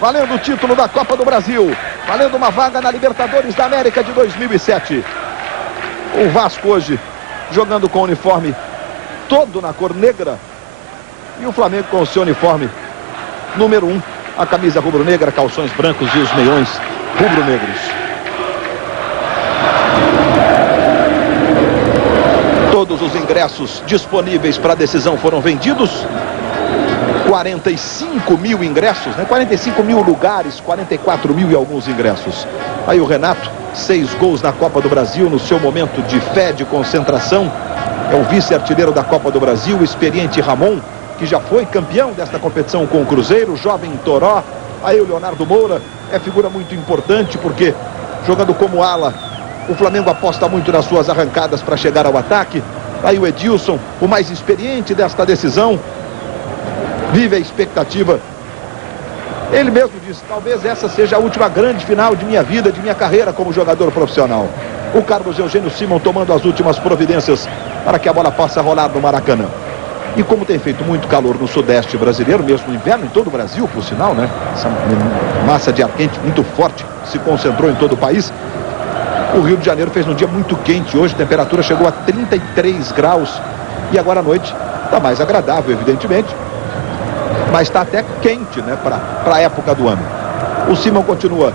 valendo o título da Copa do Brasil, valendo uma vaga na Libertadores da América de 2007. O Vasco hoje jogando com o uniforme todo na cor negra e o Flamengo com o seu uniforme número 1, a camisa rubro-negra, calções brancos e os meiões rubro-negros. Todos os ingressos disponíveis para a decisão foram vendidos. 45 mil ingressos, né? 45 mil lugares, 44 mil e alguns ingressos. Aí o Renato, 6 gols na Copa do Brasil, no seu momento de fé, de concentração. É o vice-artilheiro da Copa do Brasil, o experiente Ramon, que já foi campeão desta competição com o Cruzeiro, jovem Toró. Aí o Leonardo Moura é figura muito importante, porque jogando como ala, o Flamengo aposta muito nas suas arrancadas para chegar ao ataque. Aí o Edilson, o mais experiente desta decisão, vive a expectativa. Ele mesmo disse, talvez essa seja a última grande final de minha vida, de minha carreira como jogador profissional. O Carlos Eugênio Simon tomando as últimas providências para que a bola possa rolar no Maracanã. E como tem feito muito calor no sudeste brasileiro, mesmo no inverno, em todo o Brasil, por sinal, né? Essa massa de ar quente muito forte se concentrou em todo o país. O Rio de Janeiro fez um dia muito quente hoje, a temperatura chegou a 33 graus. E agora à noite está mais agradável, evidentemente. Mas está até quente, né, para a época do ano. O Simon continua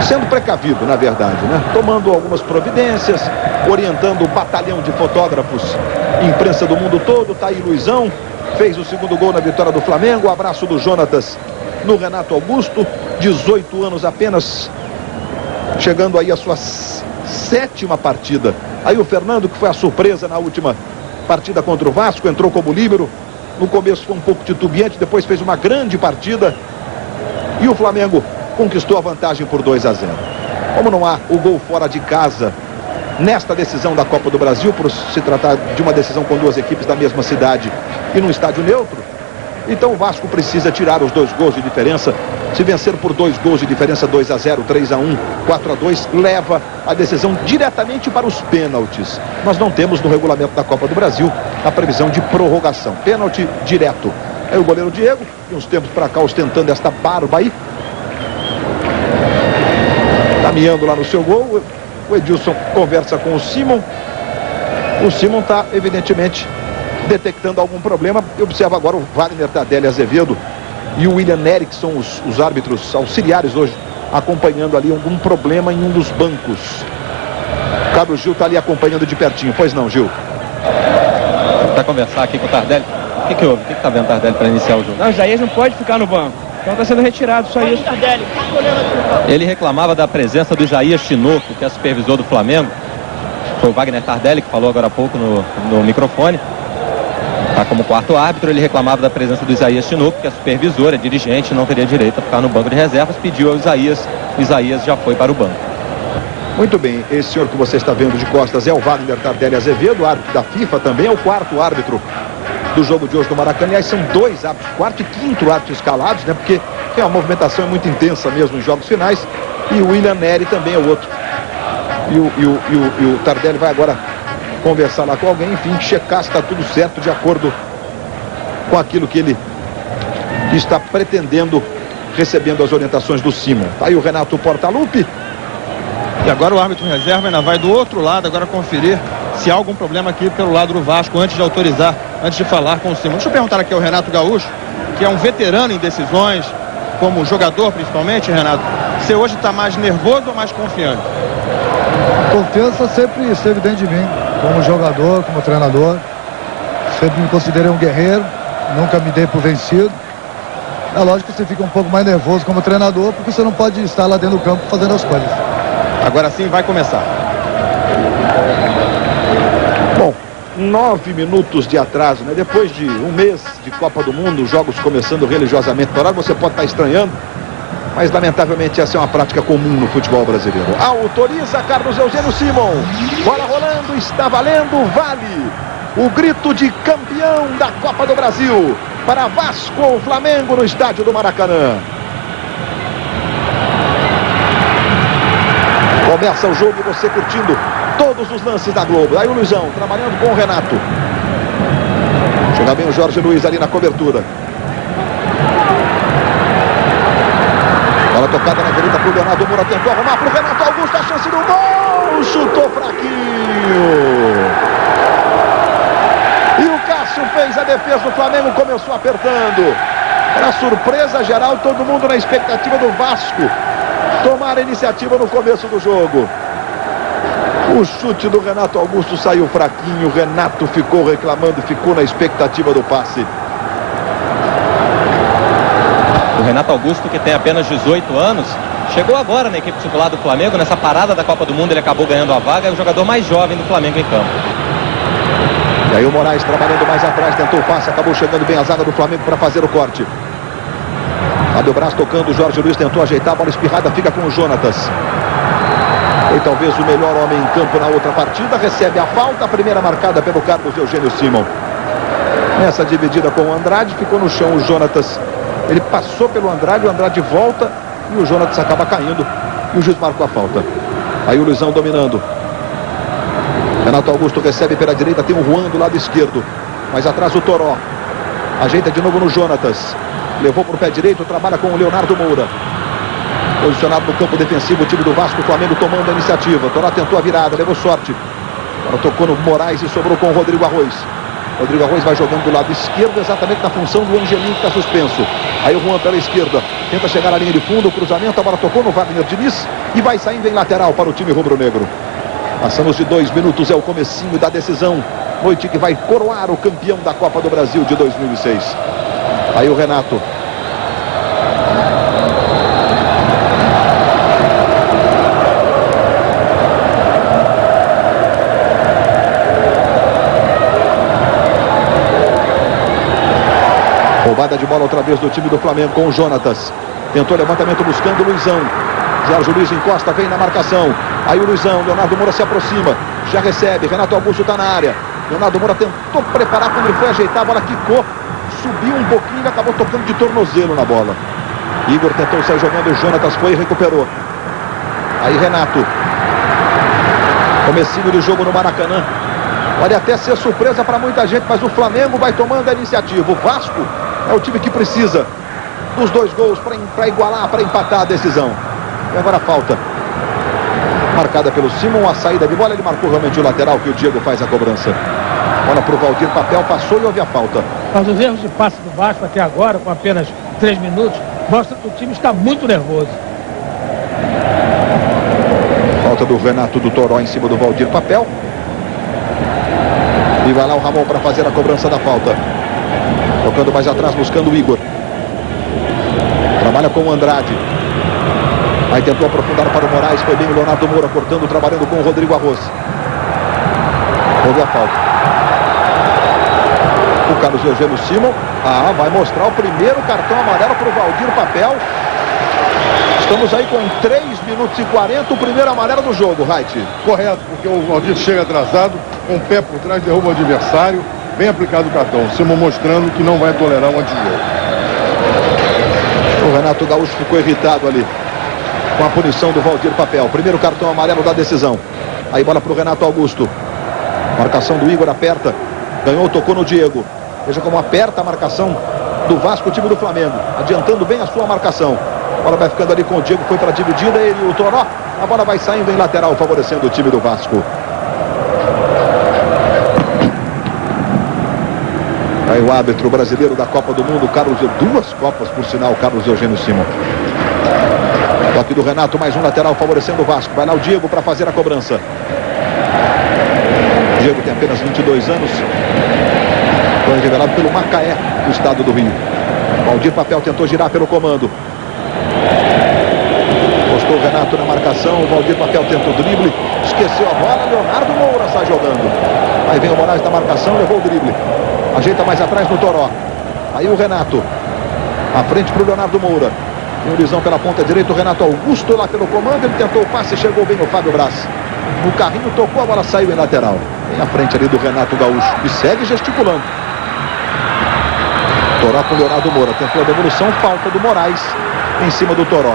sendo precavido, na verdade, né? Tomando algumas providências, orientando o batalhão de fotógrafos, imprensa do mundo todo. Tá aí Luizão, fez o segundo gol na vitória do Flamengo. O abraço do Jonatas no Renato Augusto, 18 anos apenas, chegando aí a sua 7ª partida. Aí o Fernando, que foi a surpresa na última partida contra o Vasco, entrou como líbero. No começo foi um pouco titubeante, depois fez uma grande partida. E o Flamengo conquistou a vantagem por 2-0. Como não há o gol fora de casa nesta decisão da Copa do Brasil, por se tratar de uma decisão com 2 equipes da mesma cidade e num estádio neutro, então o Vasco precisa tirar os 2 gols de diferença. Se vencer por 2 gols de diferença, 2-0, 3-1, 4-2, leva a decisão diretamente para os pênaltis. Nós não temos no regulamento da Copa do Brasil a previsão de prorrogação. Pênalti direto. Aí o goleiro Diego, de uns tempos para cá, ostentando esta barba aí, caminhando lá no seu gol. O Edilson conversa com o Simon. O Simon está, evidentemente, detectando algum problema. E observa agora o Wagner Tardelli Azevedo e o William Nery, que são os árbitros auxiliares hoje, acompanhando ali algum problema em um dos bancos. O Carlos Gil está ali acompanhando de pertinho. Pois não, Gil? Para conversar aqui com o Tardelli. O que houve? O que está vendo o Tardelli para iniciar o jogo? Não, o Isaías não pode ficar no banco. Então está sendo retirado, só isso. Ele reclamava da presença do Isaías Tinoco, que é supervisor do Flamengo. Foi o Wagner Tardelli que falou agora há pouco no microfone. Está como 4º árbitro. Ele reclamava da presença do Isaías Tinoco, que é supervisor, é dirigente, não teria direito a ficar no banco de reservas. Pediu ao Isaías. O Isaías já foi para o banco. Muito bem, esse senhor que você está vendo de costas é o Wagner Tardelli Azevedo, árbitro da FIFA também, é o 4º árbitro do jogo de hoje do Maracanã. Aliás, são 2 árbitros, 4º e 5º árbitros escalados, né? Porque a movimentação é muito intensa mesmo em jogos finais. E o William Nery também é o outro. E o Tardelli vai agora conversar lá com alguém, enfim, checar se está tudo certo de acordo com aquilo que ele está pretendendo, recebendo as orientações do Simon. Tá aí o Renato Portaluppi. E agora o árbitro reserva ainda vai do outro lado agora conferir se há algum problema aqui pelo lado do Vasco antes de autorizar, antes de falar com o Simon. Deixa eu perguntar aqui ao Renato Gaúcho, que é um veterano em decisões, como jogador principalmente, Renato. Você hoje está mais nervoso ou mais confiante? Confiança sempre esteve dentro de mim, como jogador, como treinador. Sempre me considerei um guerreiro, nunca me dei por vencido. É lógico que você fica um pouco mais nervoso como treinador, porque você não pode estar lá dentro do campo fazendo as coisas. Agora sim vai começar. Bom, 9 minutos de atraso, né? Depois de um mês de Copa do Mundo, jogos começando religiosamente no horário, você pode estar estranhando, mas lamentavelmente essa é uma prática comum no futebol brasileiro. Autoriza Carlos Eugênio Simon. Bola rolando, está valendo, vale o grito de campeão da Copa do Brasil para Vasco ou Flamengo no estádio do Maracanã. Começa o jogo e você curtindo todos os lances da Globo. Aí o Luizão trabalhando com o Renato. Chega bem o Jorge Luiz ali na cobertura. O Leonardo Moura tentou arrumar para o Renato Augusto, a chance do gol, chutou fraquinho. E o Cássio fez a defesa do Flamengo, começou apertando. Para surpresa geral, todo mundo na expectativa do Vasco tomar a iniciativa no começo do jogo. O chute do Renato Augusto saiu fraquinho, o Renato ficou reclamando, ficou na expectativa do passe. O Renato Augusto, que tem apenas 18 anos, chegou agora na equipe titular do Flamengo. Nessa parada da Copa do Mundo ele acabou ganhando a vaga. É o jogador mais jovem do Flamengo em campo. E aí o Moraes trabalhando mais atrás, tentou o passe, acabou chegando bem a zaga do Flamengo para fazer o corte. Abre o braço tocando, o Jorge Luiz tentou ajeitar, a bola espirrada, fica com o Jonatas. Foi talvez o melhor homem em campo na outra partida, recebe a falta, a primeira marcada pelo Carlos Eugênio Simon. Nessa dividida com o Andrade, ficou no chão o Jonatas. Ele passou pelo Andrade, o Andrade volta e o Jonatas acaba caindo e o juiz marcou a falta. Aí o Luizão dominando. Renato Augusto recebe pela direita, tem o Juan do lado esquerdo. Mais atrás o Toró. Ajeita de novo no Jonatas. Levou para o pé direito, trabalha com o Leonardo Moura. Posicionado no campo defensivo, o time do Vasco, o Flamengo tomando a iniciativa. Toró tentou a virada, levou sorte. Agora tocou no Moraes e sobrou com o Rodrigo Arroz. Rodrigo Arroz vai jogando do lado esquerdo, exatamente na função do Angelim, que está suspenso. Aí o Juan pela esquerda, tenta chegar à linha de fundo, o cruzamento, a bola tocou no Wagner Diniz e vai saindo em lateral para o time rubro-negro. Passamos de 2 minutos, é o comecinho da decisão. Noite que vai coroar o campeão da Copa do Brasil de 2006. Aí o Renato. Roubada de bola outra vez do time do Flamengo com o Jonatas. Tentou levantamento buscando o Luizão. Jorge Luiz encosta, vem na marcação. Aí o Luizão, Leonardo Moura se aproxima. Já recebe, Renato Augusto está na área. Leonardo Moura tentou preparar, quando ele foi ajeitar, a bola quicou. Subiu um pouquinho e acabou tocando de tornozelo na bola. Igor tentou sair jogando, o Jonatas foi e recuperou. Aí Renato. Comecinho do jogo no Maracanã. Pode até ser surpresa para muita gente, mas o Flamengo vai tomando a iniciativa. O Vasco é o time que precisa dos 2 gols para igualar, para empatar a decisão. E agora a falta. Marcada pelo Simon, a saída de bola, ele marcou realmente o lateral, que o Diego faz a cobrança. Bola para o Valdir Papel, passou e houve a falta. Mas os erros de passe do Vasco até agora, com apenas 3 minutos, mostra que o time está muito nervoso. Falta do Renato do Toró em cima do Valdir Papel. E vai lá o Ramon para fazer a cobrança da falta. Tocando mais atrás, buscando o Igor. Trabalha com o Andrade. Aí tentou aprofundar para o Moraes. Foi bem o Leonardo Moura cortando, trabalhando com o Rodrigo Arroz. Houve a falta. O Carlos Eugênio Simon. Vai mostrar o primeiro cartão amarelo para o Valdir Papel. Estamos aí com 3 minutos e 40. O primeiro amarelo do jogo, Wright. Correto, porque o Valdir chega atrasado, com o pé por trás, derruba o adversário. Bem aplicado o cartão. Simon mostrando que não vai tolerar um antijogo. O Renato Gaúcho ficou irritado ali com a punição do Valdir Papel. Primeiro cartão amarelo da decisão. Aí bola para o Renato Augusto. Marcação do Igor, aperta. Ganhou, tocou no Diego. Veja como aperta a marcação do Vasco, o time do Flamengo. Adiantando bem a sua marcação. A bola vai ficando ali com o Diego, foi para a dividida. Ele e o Toró. A bola vai saindo em lateral, favorecendo o time do Vasco. Aí o árbitro brasileiro da Copa do Mundo, Carlos, 2 Copas por sinal, Carlos Eugênio Simon. Toque do Renato, mais um lateral favorecendo o Vasco. Vai lá o Diego para fazer a cobrança. O Diego tem apenas 22 anos. Foi revelado pelo Macaé, do estado do Rio. Valdir Papel tentou girar pelo comando. Postou o Renato na marcação. O Valdir Papel tentou o drible. Esqueceu a bola. Leonardo Moura sai jogando. Aí vem o Moraes na marcação, levou o drible. Ajeita mais atrás no Toró. Aí o Renato. À frente para o Leonardo Moura. Tem o Luizão pela ponta direita. O Renato Augusto lá pelo comando. Ele tentou o passe, chegou bem o Fábio Braz. No carrinho tocou, a bola saiu em lateral. Bem à frente ali do Renato Gaúcho. E segue gesticulando. Toró com o Leonardo Moura. Tentou a devolução. Falta do Moraes em cima do Toró.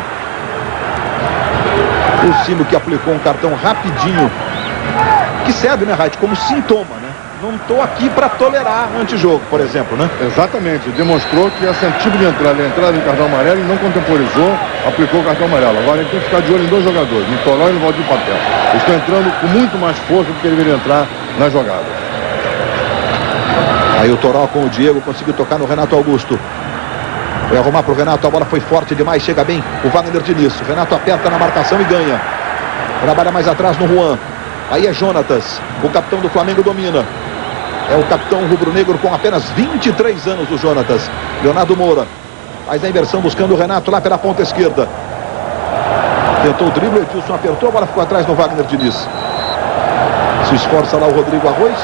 O Sino que aplicou um cartão rapidinho. Que serve, né, Raid, como sintoma, né? levantou aqui para tolerar antijogo, por exemplo, né? Exatamente, demonstrou que esse tipo de entrada, a entrada em cartão amarelo, ele não contemporizou, aplicou o cartão amarelo. Agora ele tem que ficar de olho em dois jogadores, no Toró e no Valdir Patel. Eles estão entrando com muito mais força do que ele deveria entrar na jogada. Aí o Toró com o Diego conseguiu tocar no Renato Augusto. Foi arrumar para o Renato, a bola foi forte demais, chega bem o Wagner Diniz. O Renato aperta na marcação e ganha. Trabalha mais atrás no Juan. Aí é Jonatas, o capitão do Flamengo domina. É o capitão rubro-negro com apenas 23 anos, o Jonatas. Leonardo Moura faz a inversão buscando o Renato lá pela ponta esquerda. Tentou o drible, o Edilson apertou, a bola ficou atrás no Wagner Diniz. Se esforça lá o Rodrigo Arroz.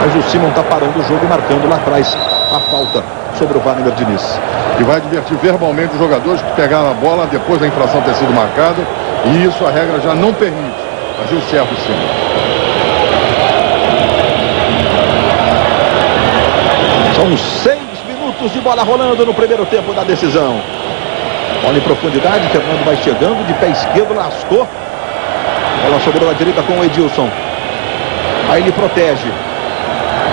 Mas o Simon está parando o jogo e marcando lá atrás a falta sobre o Wagner Diniz. E vai advertir verbalmente os jogadores que pegaram a bola depois da infração ter sido marcada. E isso a regra já não permite. Agiu certo, sim. São 6 minutos de bola rolando no primeiro tempo da decisão. Bola em profundidade, Fernando vai chegando, de pé esquerdo, lascou. Bola sobrou à direita com o Edilson. Aí ele protege.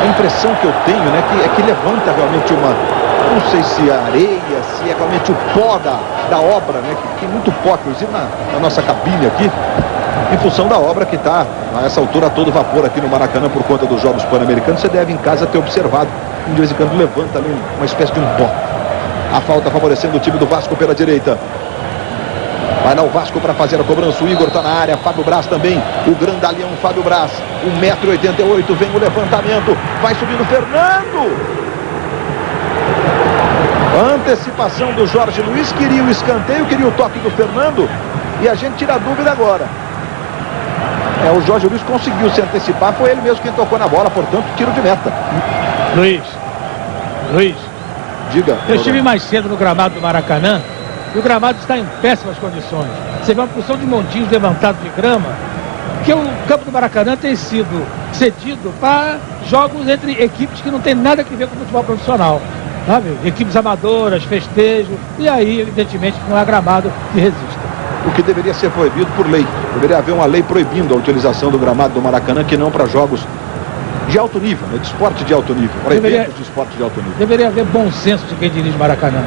A impressão que eu tenho, né, é que levanta realmente uma... Não sei se a areia, se é realmente o pó da obra, né? Que tem muito pó, inclusive na nossa cabine aqui, em função da obra que está a essa altura todo vapor aqui no Maracanã por conta dos Jogos Pan-Americanos. Você deve em casa ter observado, de vez em quando levanta ali uma espécie de um pó. A falta favorecendo o time do Vasco pela direita. Vai lá o Vasco para fazer a cobrança. O Igor está na área, Fábio Braz também. O grandalhão Fábio Braz, 1,88 m, vem o levantamento. Vai subindo Fernando. A antecipação do Jorge Luiz, queria o escanteio, queria o toque do Fernando. E a gente tira a dúvida agora. O Jorge Luiz conseguiu se antecipar, foi ele mesmo quem tocou na bola, portanto, tiro de meta. Luiz, diga. Eu estive mais cedo no gramado do Maracanã e o gramado está em péssimas condições. Você vê uma porção de montinhos levantados de grama, porque o campo do Maracanã tem sido cedido para jogos entre equipes que não tem nada a ver com o futebol profissional. Sabe? Equipes amadoras, festejo, e aí, evidentemente, não há gramado que resista. O que deveria ser proibido por lei. Deveria haver uma lei proibindo a utilização do gramado do Maracanã, que não para jogos de alto nível, né? De esporte de alto nível, para eventos de esporte de alto nível. Deveria haver bom senso de quem dirige Maracanã.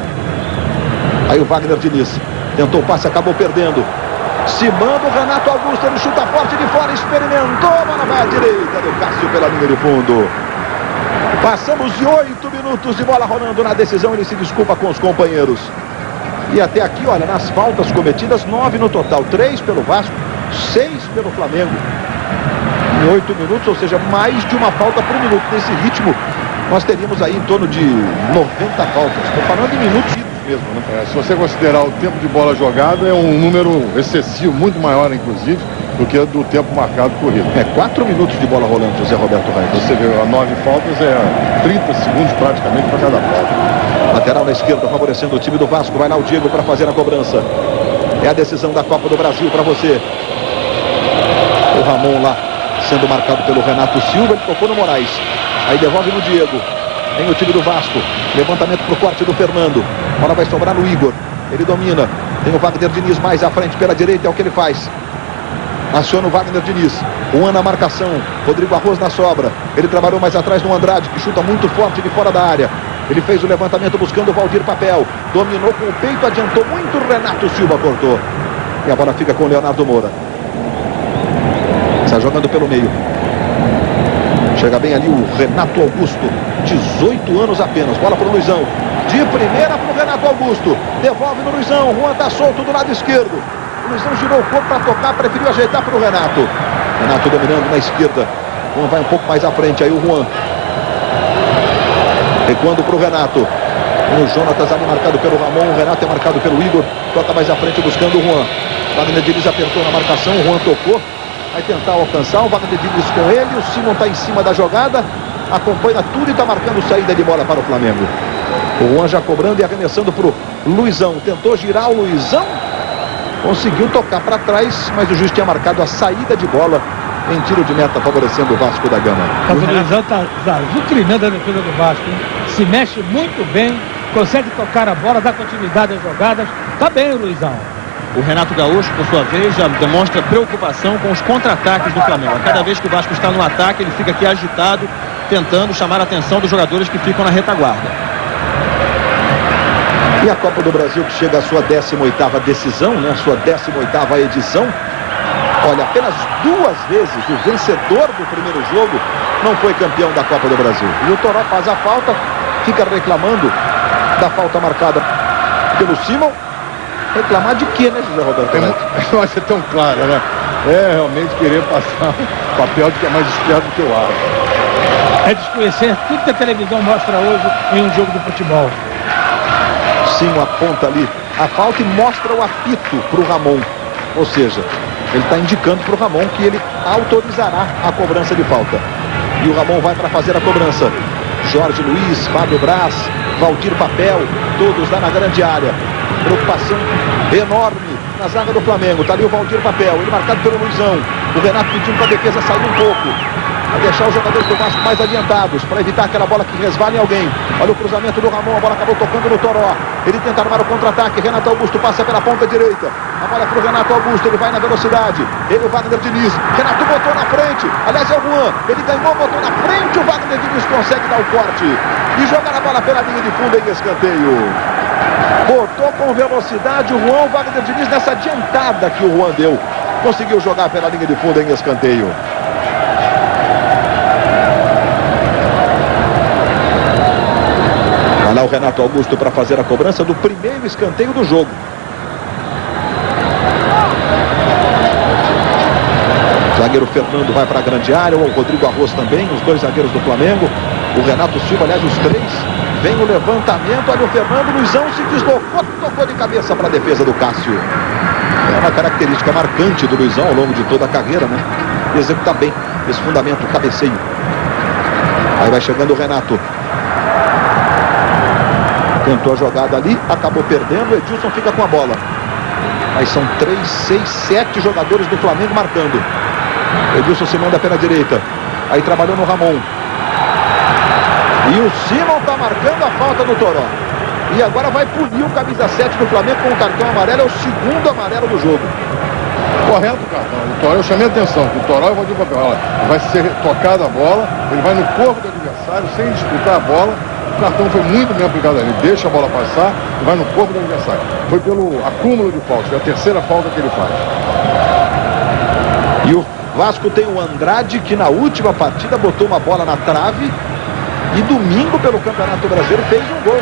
Aí o Wagner Diniz tentou o passe, acabou perdendo. Se manda o Renato Augusto, ele chuta forte de fora, experimentou, a bola vai à direita do Cássio pela linha de fundo. Passamos de 8 minutos de bola rolando na decisão, ele se desculpa com os companheiros. E até aqui, olha, nas faltas cometidas, 9 no total, 3 pelo Vasco, 6 pelo Flamengo. Em 8 minutos, ou seja, mais de uma falta por minuto. Nesse ritmo, nós teríamos aí em torno de 90 faltas. Estou falando em minutos mesmo, né? Se você considerar o tempo de bola jogada, é um número excessivo, muito maior, inclusive, do que do tempo marcado corrido. 4 minutos de bola rolando, José Roberto Reis. Você vê, 9 faltas é 30 segundos praticamente para cada falta. Lateral na esquerda, favorecendo o time do Vasco. Vai lá o Diego para fazer a cobrança. É a decisão da Copa do Brasil para você. O Ramon lá, sendo marcado pelo Renato Silva. Ele tocou no Moraes. Aí devolve no Diego. Tem o time do Vasco. Levantamento para o corte do Fernando. A bola vai sobrar no Igor. Ele domina. Tem o Wagner Diniz mais à frente pela direita. É o que ele faz. Aciona o Wagner Diniz. Juan na marcação. Rodrigo Arroz na sobra. Ele trabalhou mais atrás no Andrade, que chuta muito forte de fora da área. Ele fez o levantamento buscando o Valdir Papel. Dominou com o peito, adiantou muito. Renato Silva cortou. E a bola fica com o Leonardo Moura. Está jogando pelo meio. Chega bem ali o Renato Augusto. 18 anos apenas. Bola para o Luizão. De primeira para o Renato Augusto. Devolve no Luizão. Juan está solto do lado esquerdo. O Luizão girou o corpo para tocar. Preferiu ajeitar para o Renato. Renato dominando na esquerda. Juan vai um pouco mais à frente. Aí o Juan. Recuando para o Renato. O Jonatas ali marcado pelo Ramon. O Renato é marcado pelo Igor. Toca mais à frente buscando o Juan. Wagner Diniz apertou na marcação. O Juan tocou. Vai tentar alcançar. O Wagner Diniz com ele. O Simon está em cima da jogada. Acompanha tudo e está marcando saída de bola para o Flamengo. O Juan já cobrando e arremessando para o Luizão. Tentou girar o Luizão. Conseguiu tocar para trás. Mas o juiz tinha marcado a saída de bola em tiro de meta, favorecendo o Vasco da Gama. Mas o Luizão está azucrinando a defesa do Vasco, hein? Se mexe muito bem, consegue tocar a bola, dá continuidade às jogadas. Tá bem o Luizão. O Renato Gaúcho, por sua vez, já demonstra preocupação com os contra-ataques do Flamengo. A cada vez que o Vasco está no ataque, ele fica aqui agitado, tentando chamar a atenção dos jogadores que ficam na retaguarda. E a Copa do Brasil, que chega à sua 18ª decisão, né? A sua 18ª edição. Olha, apenas 2 vezes o vencedor do primeiro jogo não foi campeão da Copa do Brasil. E o Toró faz a falta, fica reclamando da falta marcada pelo Simon. Reclamar de quê, né, José Roberto? Não vai ser tão claro, né? É realmente querer passar o papel de que é mais esperto do que o árbitro. É desconhecer tudo que a televisão mostra hoje em um jogo de futebol. Simon aponta ali a falta e mostra o apito para o Ramon. Ou seja, ele está indicando para o Ramon que ele autorizará a cobrança de falta. E o Ramon vai para fazer a cobrança. Jorge Luiz, Fábio Braz, Valdir Papel, todos lá na grande área. Preocupação enorme na zaga do Flamengo. Está ali o Valdir Papel, ele marcado pelo Luizão. O Renato pedindo para a defesa sair um pouco, para deixar os jogadores do Vasco mais adiantados, para evitar aquela bola que resvale em alguém. Olha o cruzamento do Ramon, a bola acabou tocando no Toró. Ele tenta armar o contra-ataque. Renato Augusto passa pela ponta direita. A bola para o Renato Augusto, ele vai na velocidade. Ele, o Wagner Diniz. Renato botou na frente. Aliás, é o Juan. Ele ganhou, botou na frente. O Wagner Diniz consegue dar o corte e jogar a bola pela linha de fundo em escanteio. Botou com velocidade o Juan. O Wagner Diniz, nessa adiantada que o Juan deu, conseguiu jogar pela linha de fundo em escanteio. Vai lá o Renato Augusto para fazer a cobrança do primeiro escanteio do jogo. O zagueiro Fernando vai para a grande área, o Rodrigo Arroz também, os 2 zagueiros do Flamengo. O Renato Silva, aliás, os 3. Vem o levantamento, olha o Fernando, Luizão se deslocou, tocou de cabeça para a defesa do Cássio. É uma característica marcante do Luizão ao longo de toda a carreira, né? Executar bem esse fundamento, cabeceio. Aí vai chegando o Renato. Tentou a jogada ali, acabou perdendo, o Edilson fica com a bola. Aí são 3, 6, 7 jogadores do Flamengo marcando. O Edilson se manda pela direita. Aí trabalhou no Ramon. E o Simon está marcando a falta do Toró. E agora vai punir o camisa 7 do Flamengo com o cartão amarelo. É o segundo amarelo do jogo. Correto o cartão. O Toró, eu chamei a atenção. O Toró vai de papel. Olha, vai ser tocada a bola. Ele vai no corpo do adversário sem disputar a bola. O cartão foi muito bem aplicado ali. Deixa a bola passar e vai no corpo do adversário. Foi pelo acúmulo de faltas. É a terceira falta que ele faz. E o Vasco tem o Andrade, que na última partida botou uma bola na trave. E domingo, pelo Campeonato Brasileiro, fez um gol.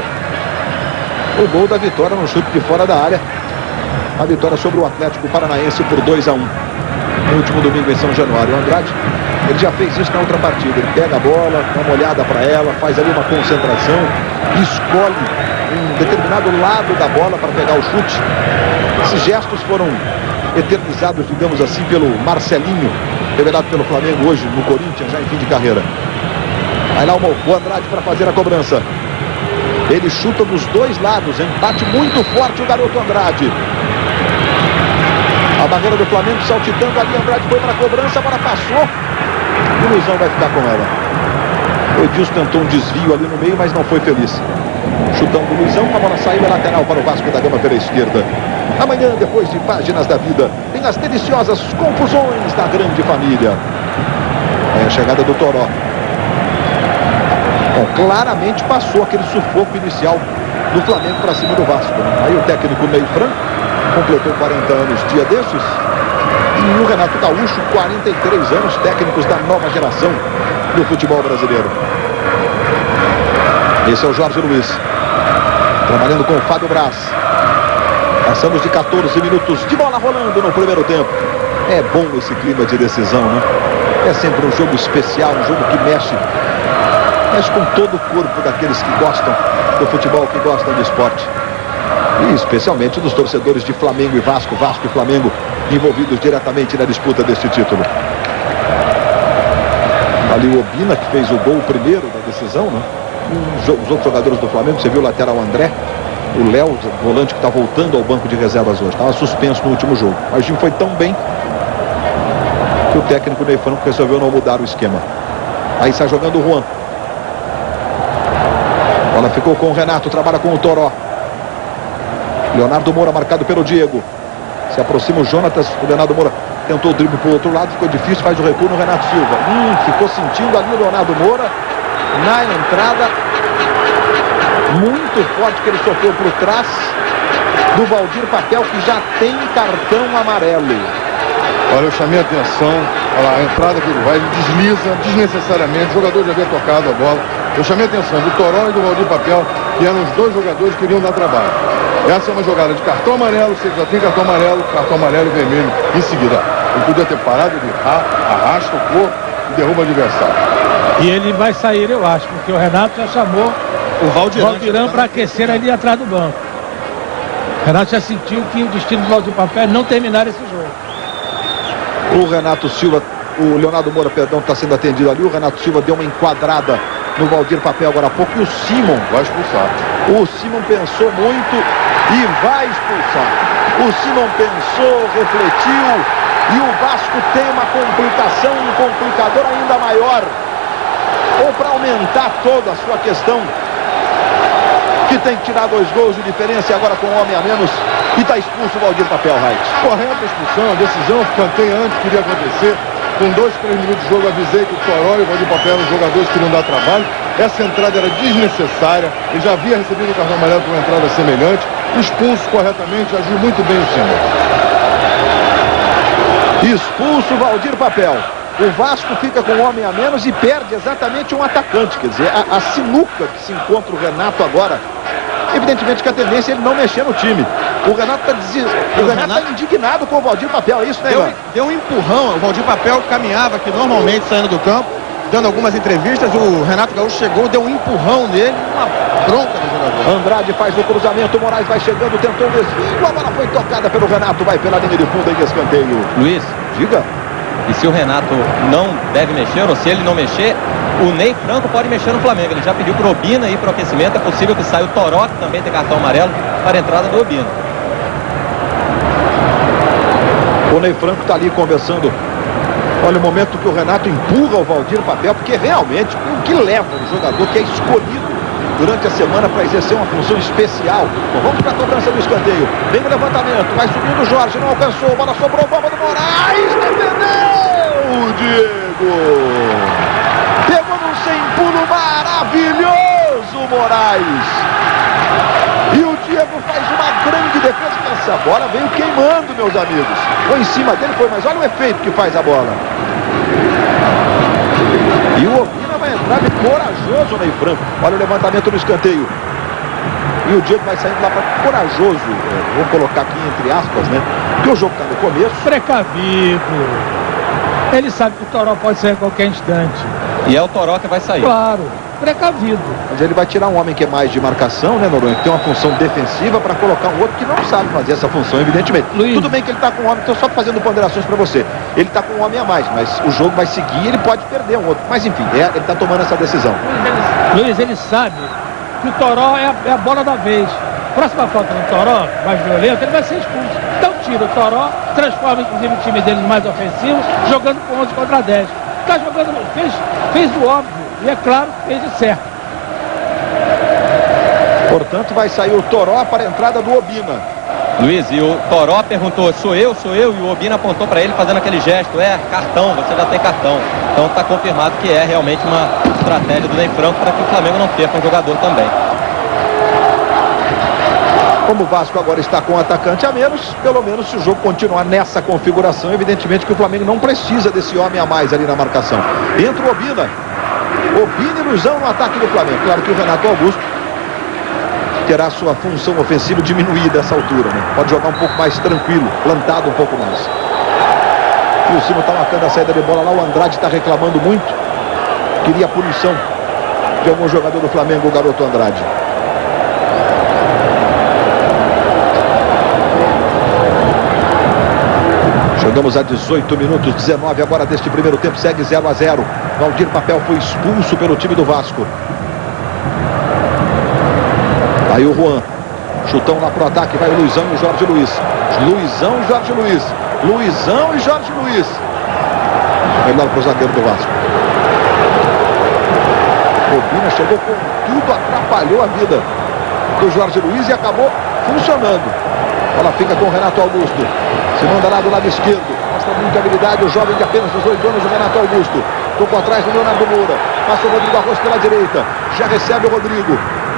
O gol da vitória no chute de fora da área. A vitória sobre o Atlético Paranaense por 2-1. No último domingo em São Januário. O Andrade, ele já fez isso na outra partida. Ele pega a bola, dá uma olhada para ela, faz ali uma concentração, escolhe um determinado lado da bola para pegar o chute. Esses gestos foram eternizados, digamos assim, pelo Marcelinho, revelado pelo Flamengo hoje no Corinthians, já em fim de carreira. Vai lá o Andrade para fazer a cobrança. Ele chuta dos 2 lados, empate muito forte o garoto Andrade. A barreira do Flamengo saltitando ali, Andrade foi para a cobrança, a bola passou. E o Luizão vai ficar com ela. O Edilson tentou um desvio ali no meio, mas não foi feliz. Chutão do Luizão, a bola saiu, é lateral para o Vasco da Gama pela esquerda. Amanhã, depois de Páginas da Vida, tem as deliciosas confusões da grande família. É a chegada do Toró. Bom, claramente passou aquele sufoco inicial do Flamengo para cima do Vasco. Aí o técnico Ney Franco completou 40 anos dia desses. E o Renato Gaúcho, 43 anos, técnicos da nova geração do futebol brasileiro. Esse é o Jorge Luiz, trabalhando com o Fábio Braz. Passamos de 14 minutos de bola rolando no primeiro tempo. É bom esse clima de decisão, né? É sempre um jogo especial, um jogo que mexe com todo o corpo daqueles que gostam do futebol, que gostam do esporte. E especialmente dos torcedores de Flamengo e Vasco, Vasco e Flamengo, envolvidos diretamente na disputa deste título. Ali o Obina, que fez o gol primeiro da decisão, né? Os outros jogadores do Flamengo, você viu o lateral André, o Léo, volante que está voltando ao banco de reservas hoje, estava suspenso no último jogo. Mas o time foi tão bem que o técnico Ney Franco resolveu não mudar o esquema. Aí está jogando o Juan. A bola ficou com o Renato, trabalha com o Toró. Leonardo Moura marcado pelo Diego. Se aproxima o Jonatas, o Leonardo Moura tentou o drible para o outro lado, ficou difícil, faz o recuo no Renato Silva. Ficou sentindo ali o Leonardo Moura na entrada. Muito forte que ele sofreu por trás do Valdir Papel, que já tem cartão amarelo. Olha, eu chamei a atenção, olha lá, a entrada que ele vai, ele desliza desnecessariamente, o jogador já havia tocado a bola. Eu chamei a atenção do Toró e do Valdir Papel, que eram os dois jogadores que iriam dar trabalho. Essa é uma jogada de cartão amarelo, você já tem cartão amarelo e vermelho em seguida. Ele podia ter parado, ele arrasta o corpo e derruba o adversário. E ele vai sair, eu acho, porque o Renato já chamou o Valdirão para aquecer ali atrás do banco. O Renato já sentiu que o destino do Valdir Papel é não terminar esse jogo. O Renato Silva, o Leonardo Moura, perdão, está sendo atendido ali. O Renato Silva deu uma enquadrada no Valdir Papel agora há pouco. E o Simon vai expulsar. O Simon pensou muito e vai expulsar. O Simon pensou, refletiu. E o Vasco tem uma complicação, um complicador ainda maior. Ou para aumentar toda a sua questão, que tem que tirar 2 gols de diferença e agora com um homem a menos. E está expulso o Valdir Papel, Raiz. Correta a expulsão, a decisão, cantei antes, queria acontecer. Com 2, 3 minutos de jogo, avisei que o Toró e o Valdir Papel eram jogadores que não dá trabalho. Essa entrada era desnecessária. Ele já havia recebido o cartão amarelo por uma entrada semelhante. Expulso corretamente, agiu muito bem o Simon. Expulso o Valdir Papel. O Vasco fica com um homem a menos e perde exatamente um atacante. Quer dizer, a sinuca que se encontra o Renato agora. Evidentemente que a tendência é ele não mexer no time. O Renato está indignado com o Valdir Papel, é isso, né, Ivan? Deu um empurrão, o Valdir Papel caminhava aqui normalmente saindo do campo, dando algumas entrevistas, o Renato Gaúcho chegou, deu um empurrão nele, uma bronca do jogador. Andrade faz o cruzamento, o Moraes vai chegando, tentou o desvio, a bola foi tocada pelo Renato, vai pela linha de fundo em escanteio. Luiz, diga. E se o Renato não deve mexer, ou se ele não mexer, o Ney Franco pode mexer no Flamengo. Ele já pediu para o Obina ir para o aquecimento. É possível que saia o Toró, que também tem cartão amarelo, para a entrada do Obina. O Ney Franco está ali conversando. Olha o momento que o Renato empurra o Valdir Papel, porque realmente o que leva o jogador que é escolhido durante a semana para exercer uma função especial. Bom, vamos para a cobrança do escanteio. Vem o levantamento, vai subindo o Jorge, não alcançou, bola sobrou, bomba do Moraes, defendeu o Diego. Pegou num sem pulo maravilhoso o Moraes. E o Diego faz uma grande defesa. Essa bola veio queimando, meus amigos. Foi em cima dele, foi, mas olha o efeito que faz a bola. E o Obina vai entrar de corajoso, Ney Franco. Olha o levantamento no escanteio. E o Diego vai saindo lá para corajoso. Vou colocar aqui entre aspas, né? Porque o jogo está no começo. Precavido. Ele sabe que o Toró pode sair a qualquer instante. E é o Toró que vai sair. Claro, precavido. Mas ele vai tirar um homem que é mais de marcação, né, Noronha? Que tem uma função defensiva para colocar um outro que não sabe fazer essa função, evidentemente. Luiz. Tudo bem que ele está com um homem, estou só fazendo ponderações para você. Ele está com um homem a mais, mas o jogo vai seguir e ele pode perder um outro. Mas enfim, ele está tomando essa decisão. Luiz, ele sabe que o Toró é a bola da vez. Próxima falta do Toró, mais violento, ele vai ser expulso. Então tira o Toró, transforma inclusive o time dele no mais ofensivo, jogando com 11 contra 10. Está jogando, fez o óbvio, e é claro, fez o certo. Portanto, vai sair o Toró para a entrada do Obina. Luiz, e o Toró perguntou, sou eu, e o Obina apontou para ele fazendo aquele gesto, cartão, você já tem cartão. Então está confirmado que é realmente uma estratégia do Ney Franco para que o Flamengo não perca um jogador também. Como o Vasco agora está com um atacante a menos, pelo menos se o jogo continuar nessa configuração, evidentemente que o Flamengo não precisa desse homem a mais ali na marcação. Entra o Obina. Obina e Luizão no ataque do Flamengo. Claro que o Renato Augusto terá sua função ofensiva diminuída nessa altura, né? Pode jogar um pouco mais tranquilo, plantado um pouco mais. E o Simon está marcando a saída de bola lá. O Andrade está reclamando muito. Queria a punição de algum jogador do Flamengo, o garoto Andrade. Chegamos a 18 minutos, 19 agora deste primeiro tempo, segue 0-0. Valdir Papel foi expulso pelo time do Vasco. Aí o Juan, chutão lá pro ataque, vai o Luizão e o Jorge Luiz. Luizão e Jorge Luiz. Luizão e Jorge Luiz. Vai lá pro zagueiro do Vasco. Obina chegou com tudo, atrapalhou a vida do Jorge Luiz e acabou funcionando. Bola fica com o Renato Augusto. Se manda lá do lado esquerdo. Mostra muita habilidade o jovem de apenas 18 anos, o Renato Augusto. Tocou atrás do Leonardo Moura. Passa o Rodrigo Arroz pela direita. Já recebe o Rodrigo.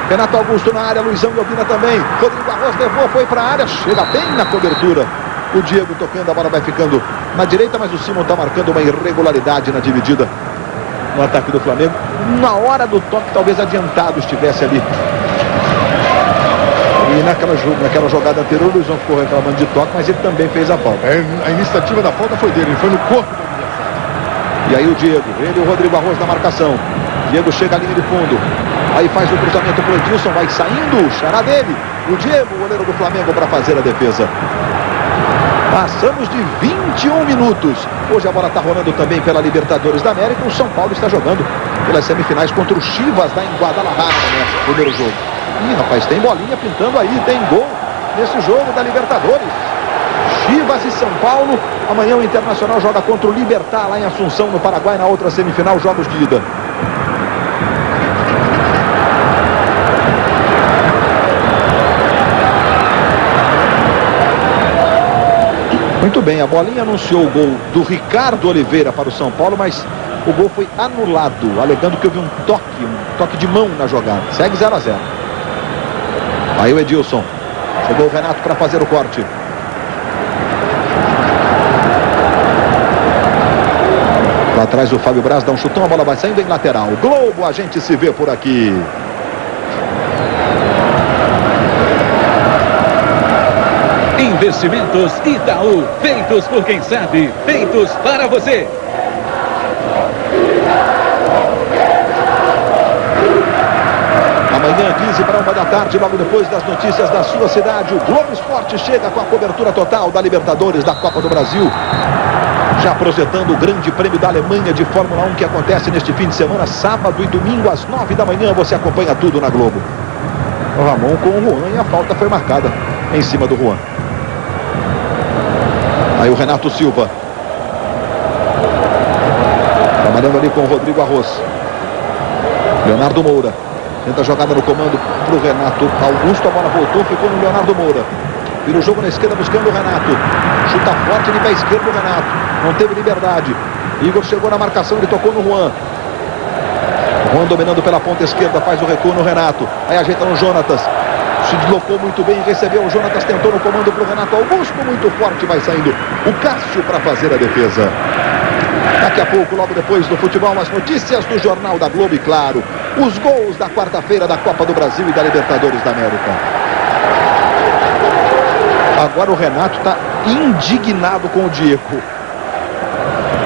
Renato Augusto na área, Luizão e Obina também. Rodrigo Arroz levou, foi para a área. Chega bem na cobertura. O Diego tocando, a bola vai ficando na direita, mas o Simon está marcando uma irregularidade na dividida no ataque do Flamengo. Na hora do toque, talvez adiantado estivesse ali. E naquela jogada anterior, o Luizão ficou reclamando de toque, mas ele também fez a falta. A iniciativa da falta foi dele, ele foi no corpo do adversário. E aí o Diego, ele e o Rodrigo Arroz na marcação. Diego chega à linha de fundo. Aí faz o cruzamento pro Edilson, vai saindo, o xará dele. O Diego, o goleiro do Flamengo, para fazer a defesa. Passamos de 21 minutos. Hoje a bola está rolando também pela Libertadores da América. O São Paulo está jogando pelas semifinais contra o Chivas lá em Guadalajara, nesse primeiro jogo. Ih, rapaz, tem bolinha pintando aí, tem gol nesse jogo da Libertadores. Chivas e São Paulo. Amanhã o Internacional joga contra o Libertad lá em Assunção, no Paraguai, na outra semifinal, jogos de ida. Muito bem, a bolinha anunciou o gol do Ricardo Oliveira para o São Paulo, mas o gol foi anulado, alegando que houve um toque de mão na jogada. Segue 0 a 0. Aí o Edilson. Chegou o Renato para fazer o corte. Lá atrás o Fábio Braz dá um chutão, a bola vai saindo em lateral. Globo, a gente se vê por aqui. Investimentos Itaú, feitos por quem sabe, feitos para você. Amanhã, 15 para 1 da tarde, logo depois das notícias da sua cidade, o Globo Esporte chega com a cobertura total da Libertadores, da Copa do Brasil. Já projetando o Grande Prêmio da Alemanha de Fórmula 1 que acontece neste fim de semana, sábado e domingo às 9 da manhã. Você acompanha tudo na Globo. O Ramon com o Juan e a falta foi marcada em cima do Juan. Aí o Renato Silva. Trabalhando ali com o Rodrigo Arroz. Leonardo Moura. Tenta a jogada no comando para o Renato Augusto. A bola voltou, ficou no Leonardo Moura. Vira o jogo na esquerda buscando o Renato. Chuta forte de pé esquerdo o Renato. Não teve liberdade. Igor chegou na marcação, ele tocou no Juan. Juan dominando pela ponta esquerda, faz o recuo no Renato. Aí ajeita no Jonatas. Se deslocou muito bem, recebeu o Jonatas, tentou no comando para o Renato Augusto, muito forte, vai saindo o Cássio para fazer a defesa. Daqui a pouco, logo depois do futebol, as notícias do Jornal da Globo e, claro, os gols da quarta-feira da Copa do Brasil e da Libertadores da América. Agora o Renato está indignado com o Diego.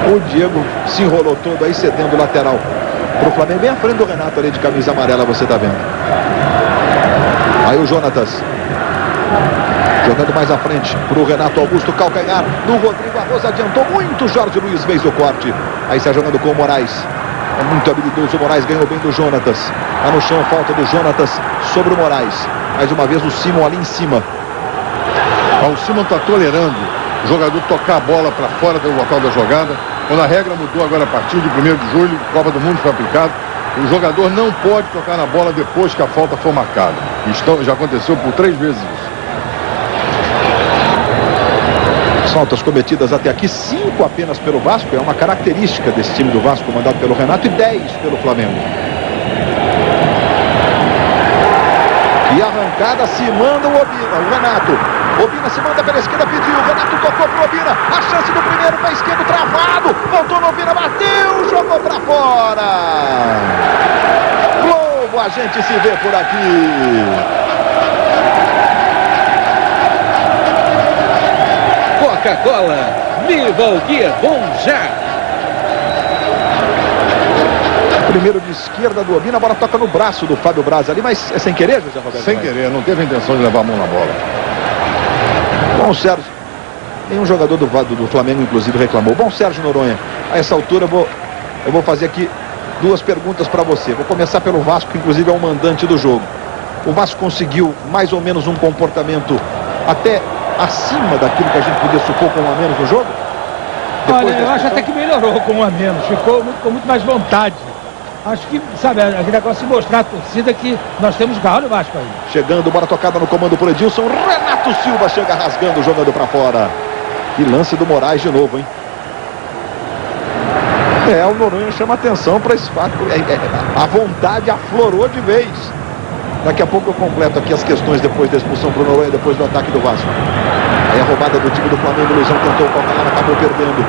O Diego se enrolou todo aí, cedendo o lateral para o Flamengo, bem à frente do Renato ali de camisa amarela, você está vendo. Aí o Jonatas jogando mais à frente para o Renato Augusto, calcanhar no Rodrigo Arroz, adiantou muito, Jorge Luiz fez o corte. Aí está jogando com o Moraes, é muito habilidoso o Moraes, ganhou bem do Jonatas. Está no chão, falta do Jonatas sobre o Moraes. Mais uma vez o Simon ali em cima. O Simon está tolerando o jogador tocar a bola para fora do local da jogada. Quando a regra mudou agora a partir de 1º de julho, Copa do Mundo foi aplicado. O jogador não pode tocar na bola depois que a falta for marcada. Já aconteceu por 3 vezes isso. Faltas cometidas até aqui, 5 apenas pelo Vasco. É uma característica desse time do Vasco, comandado pelo Renato, e 10 pelo Flamengo. E arrancada se manda o Obina, o Renato. Obina se manda pela esquerda, pediu, o Renato tocou pro Obina. A chance do primeiro, pé esquerdo travado. Voltou no Obina, bateu, jogou pra fora. Globo, a gente se vê por aqui. Coca-Cola, viva o que é bom já. Primeiro de esquerda do Obina, a bola toca no braço do Fábio Braz ali, mas é sem querer, José Roberto? Sem querer, não teve a intenção de levar a mão na bola. Bom, Sérgio, nenhum jogador do Flamengo, inclusive, reclamou. Bom, Sérgio Noronha, a essa altura eu vou fazer aqui 2 perguntas para você. Vou começar pelo Vasco, que inclusive é o mandante do jogo. O Vasco conseguiu mais ou menos um comportamento até acima daquilo que a gente podia supor com 1 a menos no jogo? Olha, eu acho até que melhorou com 1 a menos. Ficou com muito mais vontade acho que, sabe, aquele negócio de mostrar à torcida que nós temos garra no Vasco aí. Chegando, bola tocada no comando por Edilson. Renato Silva chega rasgando, jogando para fora. E lance do Moraes de novo, hein? O Noronha chama atenção para esse fato. A vontade aflorou de vez. Daqui a pouco eu completo aqui as questões depois da expulsão para o Noronha, depois do ataque do Vasco. Aí a roubada do time do Flamengo, o Luizão tentou o calcanhar, acabou perdendo.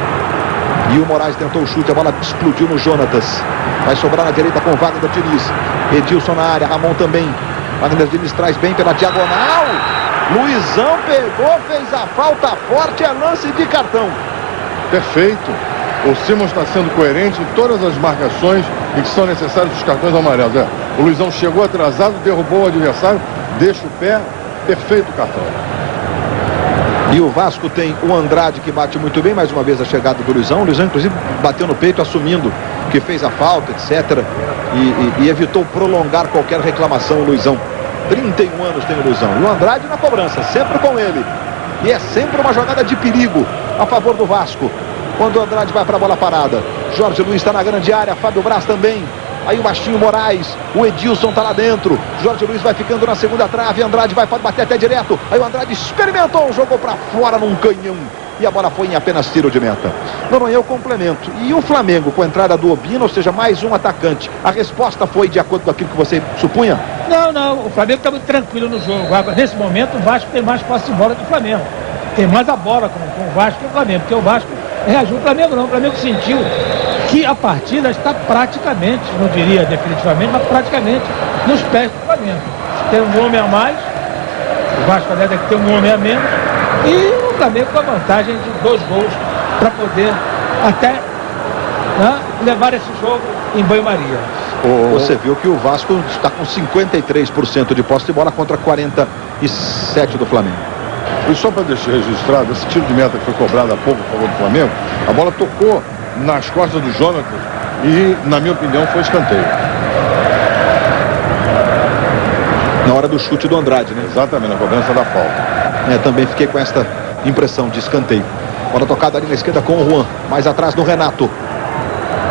E o Moraes tentou o chute, a bola explodiu no Jonatas. Vai sobrar na direita com Wagner Diniz. Edilson na área, Ramon também. Wagner Diniz traz bem pela diagonal. Luizão pegou, fez a falta forte, é lance de cartão. Perfeito. O Simon está sendo coerente em todas as marcações e que são necessários os cartões amarelos. O Luizão chegou atrasado, derrubou o adversário, deixa o pé, perfeito o cartão. E o Vasco tem o Andrade que bate muito bem, mais uma vez a chegada do Luizão. O Luizão inclusive bateu no peito assumindo que fez a falta, etc. E evitou prolongar qualquer reclamação o Luizão. 31 anos tem o Luizão. E o Andrade na cobrança, sempre com ele. E é sempre uma jogada de perigo a favor do Vasco. Quando o Andrade vai para a bola parada. Jorge Luiz está na grande área, Fábio Braz também. Aí o baixinho Moraes, o Edilson está lá dentro. Jorge Luiz vai ficando na segunda trave. Andrade pode bater até direto. Aí o Andrade experimentou, jogou para fora num canhão. E a bola foi em apenas tiro de meta. Noronha, eu complemento. E o Flamengo com a entrada do Obina, ou seja, mais um atacante. A resposta foi de acordo com aquilo que você supunha? Não. O Flamengo está muito tranquilo no jogo. Agora, nesse momento, o Vasco tem mais posse de bola que o Flamengo. Tem mais a bola com o Vasco que o Flamengo. Porque o Vasco reagiu. O Flamengo não. O Flamengo sentiu que a partida está praticamente, não diria definitivamente, mas praticamente nos pés do Flamengo. Tem um homem a mais. O Vasco deve ter um homem a menos. E o Flamengo com a vantagem de 2 gols para poder até levar esse jogo em banho-maria. Você viu que o Vasco está com 53% de posse de bola contra 47% do Flamengo. E só para deixar registrado, esse tiro de meta que foi cobrado há pouco a favor do Flamengo, a bola tocou nas costas do Jonatas e, na minha opinião, foi escanteio. Na hora do chute do Andrade, né? Exatamente, na cobrança da falta. Também fiquei com esta impressão de escanteio. Bola tocada ali na esquerda com o Juan. Mais atrás no Renato.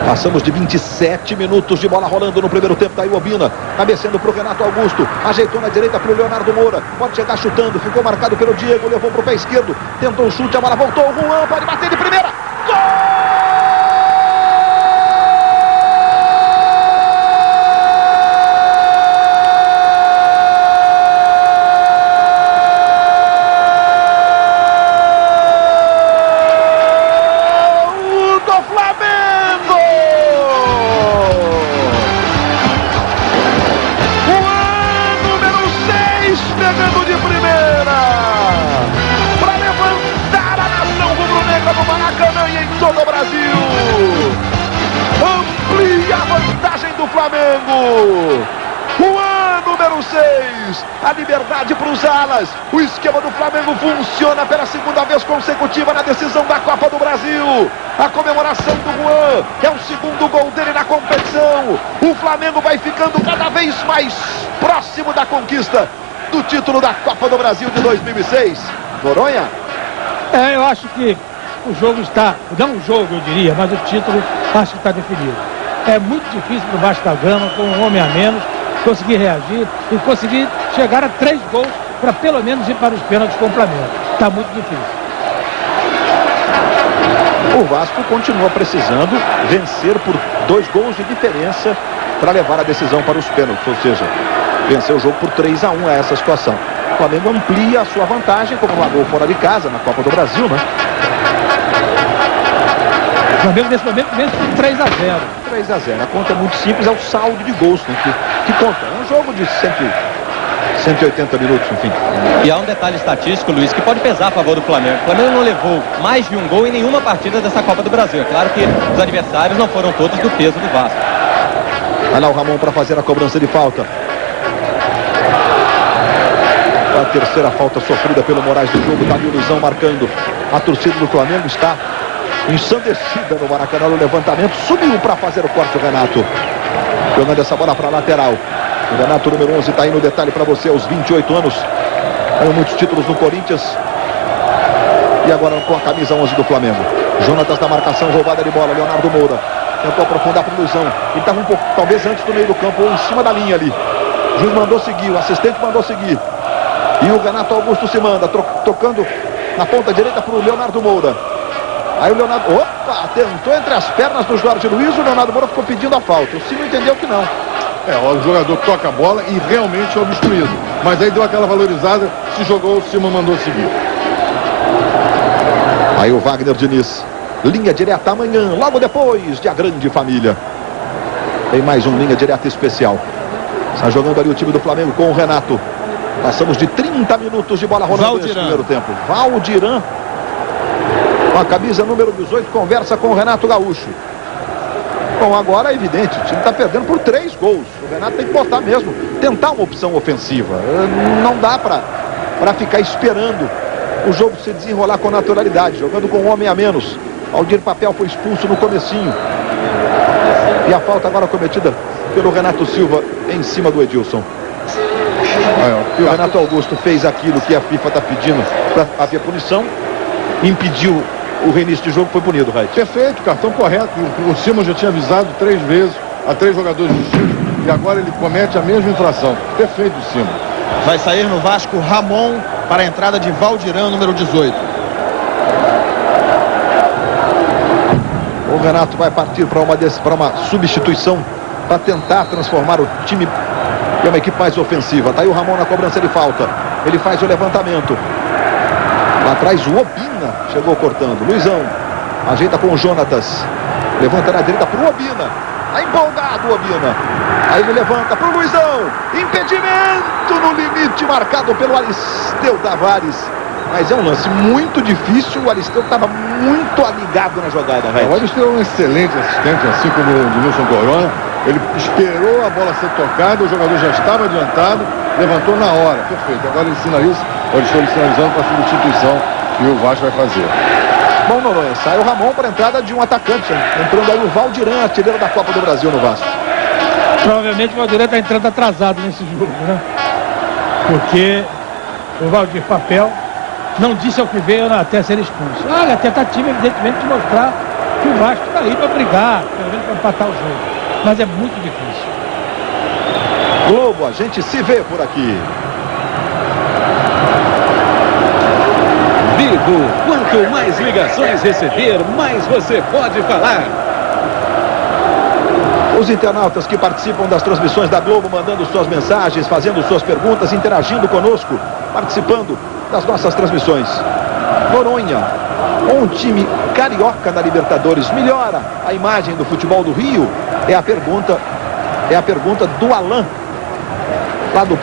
Passamos de 27 minutos de bola rolando no primeiro tempo. Daí o Obina, cabeceando para o Renato Augusto. Ajeitou na direita para o Leonardo Moura. Pode chegar chutando. Ficou marcado pelo Diego. Levou para o pé esquerdo. Tentou o chute. A bola voltou. O Juan pode bater de primeira. Gol! A liberdade para os alas. O esquema do Flamengo funciona pela segunda vez consecutiva na decisão da Copa do Brasil. A comemoração do Juan, que é o segundo gol dele na competição. O Flamengo vai ficando cada vez mais próximo da conquista do título da Copa do Brasil de 2006. Noronha? Eu acho que o jogo está, não o jogo eu diria, mas o título acho que está definido. É muito difícil para o Vasco da Gama, com um homem a menos, conseguir reagir e conseguir chegar a 3 gols para pelo menos ir para os pênaltis com o Flamengo. Está muito difícil. O Vasco continua precisando vencer por 2 gols de diferença para levar a decisão para os pênaltis, ou seja, vencer o jogo por 3-1 é essa situação. O Flamengo amplia a sua vantagem, como largou fora de casa na Copa do Brasil, né? O Flamengo nesse momento vence por 3-0. 3-0. A conta é muito simples, é o saldo de gols, né, que conta. É um jogo de 180 minutos, enfim. E há um detalhe estatístico, Luiz, que pode pesar a favor do Flamengo. O Flamengo não levou mais de um gol em nenhuma partida dessa Copa do Brasil. É claro que os adversários não foram todos do peso do Vasco. Vai lá o Ramon para fazer a cobrança de falta. A terceira falta sofrida pelo Moraes do jogo. Tá ali o Luizão marcando. A torcida do Flamengo está ensandecida no Maracanã. No levantamento, subiu para fazer o corte o Renato, jogando essa bola para a lateral. O Renato, número 11, está aí no detalhe para você, aos 28 anos, ganhou muitos títulos no Corinthians e agora com a camisa 11 do Flamengo. Jonatas na marcação, roubada de bola, Leonardo Moura Tentou aprofundar para o Luizão. Ele estava um pouco, talvez antes do meio do campo, ou em cima da linha ali. O juiz mandou seguir, o assistente mandou seguir. E o Renato Augusto se manda, tocando na ponta direita para o Leonardo Moura. Aí o Leonardo, tentou entre as pernas do Jorge Luiz, o Leonardo Moura ficou pedindo a falta. O Cimo entendeu que não. O jogador toca a bola e realmente é obstruído. Mas aí deu aquela valorizada, se jogou, o Cimo mandou seguir. Aí o Wagner Diniz, linha direta amanhã, logo depois de A Grande Família. Tem mais um linha direta especial. Está jogando ali o time do Flamengo com o Renato. Passamos de 30 minutos de bola rolando nesse primeiro tempo. Valdiran, com a camisa número 18, conversa com o Renato Gaúcho. Bom, agora é evidente, o time está perdendo por 3 gols. O Renato tem que botar mesmo, tentar uma opção ofensiva. Não dá para ficar esperando o jogo se desenrolar com naturalidade, jogando com um homem a menos. Aldir Papel foi expulso no comecinho. E a falta agora cometida pelo Renato Silva em cima do Edilson. E o Renato Augusto fez aquilo que a FIFA está pedindo para haver punição, impediu o reinício de jogo, foi punido, Raid. Perfeito, cartão correto. O Simon já tinha avisado 3 vezes a 3 jogadores distintos e agora ele comete a mesma infração. Perfeito, Simon. Vai sair no Vasco Ramon para a entrada de Valdiran, número 18. O Renato vai partir para uma substituição para tentar transformar o time em uma equipe mais ofensiva. Tá aí o Ramon na cobrança de falta. Ele faz o levantamento. Lá atrás o Obina chegou cortando. Luizão ajeita com o Jonatas. Levanta na direita para o Obina. Tá empolgado o Obina. Aí ele levanta para o Luizão. Impedimento no limite marcado pelo Aristeu Tavares. Mas é um lance muito difícil. O Aristeu estava muito ligado na jogada. O Aristeu é um excelente assistente, assim como o Nilson Corona. Ele esperou a bola ser tocada, o jogador já estava adiantado, levantou na hora. Perfeito. Agora ele sinaliza, o Aristeu sinalizando para a substituição que o Vasco vai fazer. Bom, Noronha, sai o Ramon para a entrada de um atacante. Entrando aí o Valdiran, artilheiro da Copa do Brasil no Vasco. Provavelmente o Valdiran está entrando atrasado nesse jogo, né? Porque o Valdir Papel não disse ao que veio até ser expulso. Olha, a tentativa, evidentemente, de mostrar que o Vasco está aí para brigar, pelo menos para empatar o jogo. Mas é muito difícil. Globo, a gente se vê por aqui. Vivo, quanto mais ligações receber, mais você pode falar. Os internautas que participam das transmissões da Globo, mandando suas mensagens, fazendo suas perguntas, interagindo conosco, participando das nossas transmissões. Noronha, um time carioca na Libertadores, melhora a imagem do futebol do Rio? É a pergunta do Alain, lá do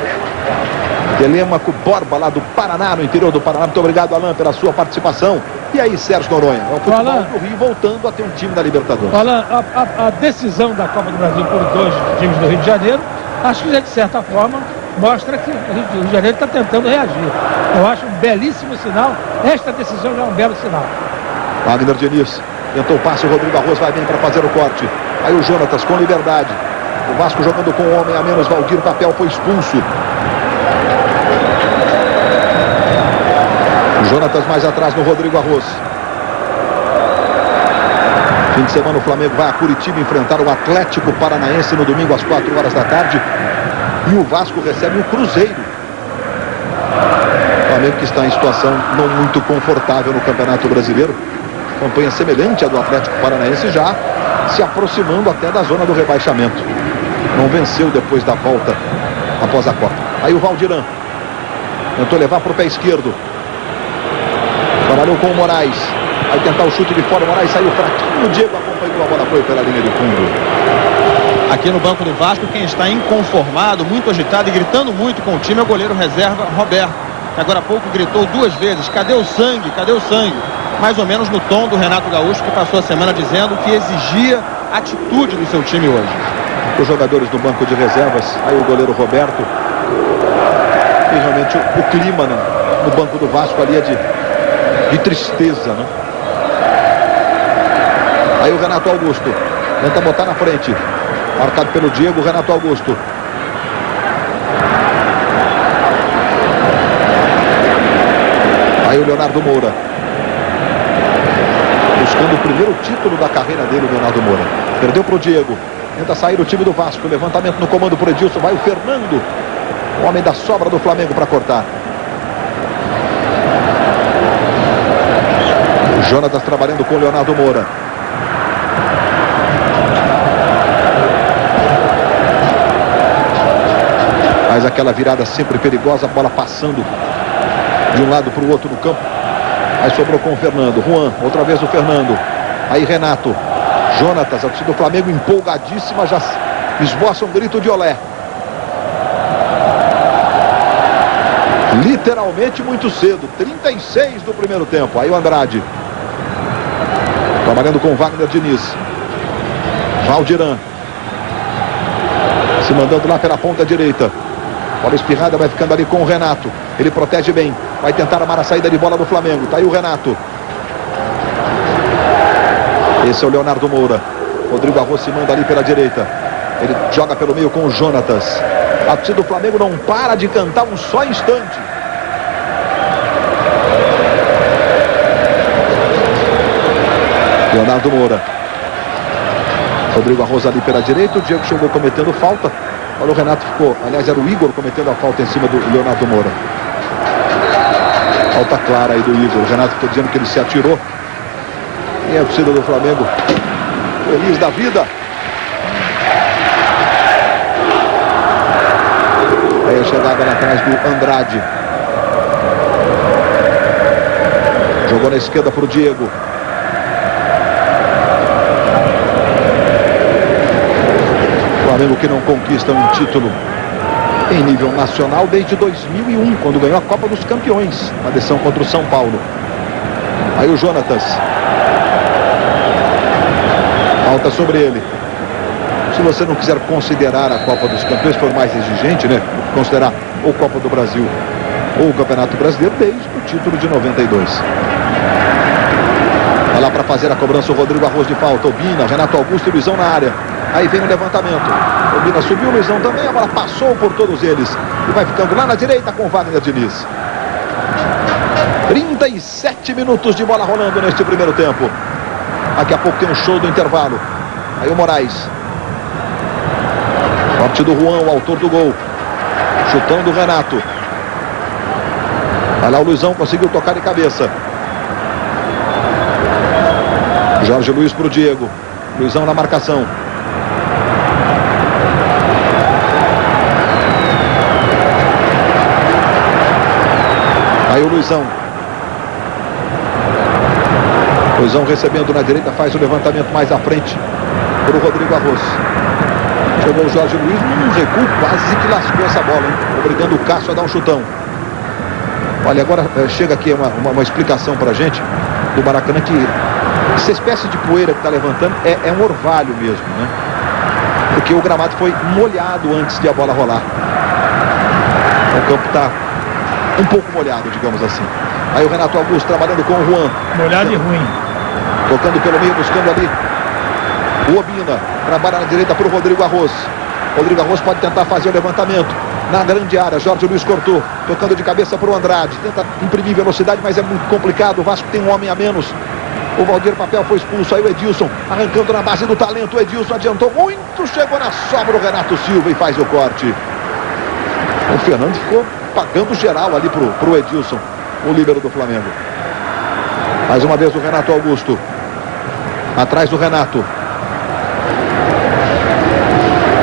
Telêmaco Borba, lá do Paraná, no interior do Paraná. Muito obrigado, Alain, pela sua participação. E aí, Sérgio Noronha, é o futebol do Rio voltando a ter um time da Libertadores. Alain, a decisão da Copa do Brasil por 2 times do Rio de Janeiro, acho que de certa forma mostra que o Rio de Janeiro está tentando reagir. Eu acho um belíssimo sinal. Esta decisão já é um belo sinal. Wagner Diniz tentou o passe, o Rodrigo Arroz vai bem para fazer o corte. Aí o Jonatas com liberdade. O Vasco jogando com um homem a menos. Valdir Papel foi expulso. O Jonatas mais atrás no Rodrigo Arroz. Fim de semana o Flamengo vai a Curitiba enfrentar o Atlético Paranaense no domingo às 4 horas da tarde. E o Vasco recebe o Cruzeiro. O Flamengo que está em situação não muito confortável no Campeonato Brasileiro. Campanha semelhante à do Atlético Paranaense, já se aproximando até da zona do rebaixamento. Não venceu depois da volta após a Copa. Aí o Valdiran tentou levar para o pé esquerdo. Trabalhou com o Moraes. Vai tentar o chute de fora, o Moraes saiu fraquinho. O Diego acompanhou, a bola foi pela linha de fundo. Aqui no banco do Vasco, quem está inconformado, muito agitado e gritando muito com o time é o goleiro reserva Roberto, que agora há pouco gritou 2 vezes: cadê o sangue? Cadê o sangue? Mais ou menos no tom do Renato Gaúcho, que passou a semana dizendo que exigia atitude do seu time hoje. Os jogadores do banco de reservas, aí o goleiro Roberto. E realmente o clima no banco do Vasco ali é de tristeza, né? Aí o Renato Augusto tenta botar na frente. Marcado pelo Diego, Renato Augusto. Aí o Leonardo Moura. buscando o primeiro título da carreira dele, o Leonardo Moura. Perdeu para o Diego. Tenta sair o time do Vasco. Levantamento no comando por Edilson. Vai o Fernando, o homem da sobra do Flamengo, para cortar. O Jonatas trabalhando com o Leonardo Moura. Faz aquela virada sempre perigosa. A bola passando de um lado para o outro no campo. Aí sobrou com o Fernando. Juan, outra vez o Fernando. Aí Renato. Jonatas, a torcida do Flamengo empolgadíssima, já esboça um grito de olé. Literalmente muito cedo. 36 do primeiro tempo. Aí o Andrade. Trabalhando com o Wagner Diniz. Valdiran. Se mandando lá pela ponta direita. Bola espirrada, vai ficando ali com o Renato. Ele protege bem. Vai tentar amar a saída de bola do Flamengo. Tá aí o Renato. Esse é o Leonardo Moura. Rodrigo Arroz se manda ali pela direita. Ele joga pelo meio com o Jonatas. A torcida do Flamengo não para de cantar um só instante. Leonardo Moura. Rodrigo Arroz ali pela direita. O Diego chegou cometendo falta. Olha, o Renato ficou, aliás, era o Igor cometendo a falta em cima do Leonardo Moura. Falta clara aí do Igor. O Renato ficou dizendo que ele se atirou. E a torcida do Flamengo feliz da vida. Aí a chegada lá atrás do Andrade. Jogou na esquerda para o Diego. Flamengo que não conquista um título em nível nacional desde 2001, quando ganhou a Copa dos Campeões, uma decisão contra o São Paulo. Aí o Jonatas. Falta sobre ele. Se você não quiser considerar a Copa dos Campeões, for mais exigente, né? Considerar ou Copa do Brasil ou o Campeonato Brasileiro desde o título de 92. Vai lá para fazer a cobrança o Rodrigo Arroz de falta. Obina, Renato Augusto e Luizão na área. Aí vem o levantamento. Obina subiu, Luizão também. A bola passou por todos eles. E vai ficando lá na direita com o Wagner Diniz. 37 minutos de bola rolando neste primeiro tempo. Daqui a pouco tem um show do intervalo. Aí o Moraes. Corte do Juan, o autor do gol. Chutão do Renato. Vai lá o Luizão, conseguiu tocar de cabeça. Jorge Luiz para o Diego. Luizão na marcação. Aí o Luizão. Luizão recebendo na direita, faz o levantamento mais à frente para o Rodrigo Arroz. Chegou o Jorge Luiz num recuo, quase que lascou essa bola, hein? Obrigando o Cássio a dar um chutão. Olha, agora chega aqui uma explicação para a gente do Maracanã, que essa espécie de poeira que está levantando é um orvalho mesmo, né? Porque o gramado foi molhado antes de a bola rolar. O campo está um pouco molhado, digamos assim. Aí o Renato Augusto trabalhando com o Juan. Molhado e ruim. Tocando pelo meio, buscando ali o Obina. Trabalha na direita para o Rodrigo Arroz. Rodrigo Arroz pode tentar fazer o levantamento na grande área. Jorge Luiz cortou. Tocando de cabeça para o Andrade. Tenta imprimir velocidade, mas é muito complicado. O Vasco tem um homem a menos. O Valdir Papel foi expulso. Aí o Edilson arrancando na base do talento. O Edilson adiantou muito. Chegou na sobra o Renato Silva e faz o corte. O Fernando ficou pagando geral ali para o Edilson, o líbero do Flamengo. Mais uma vez o Renato Augusto. Atrás do Renato.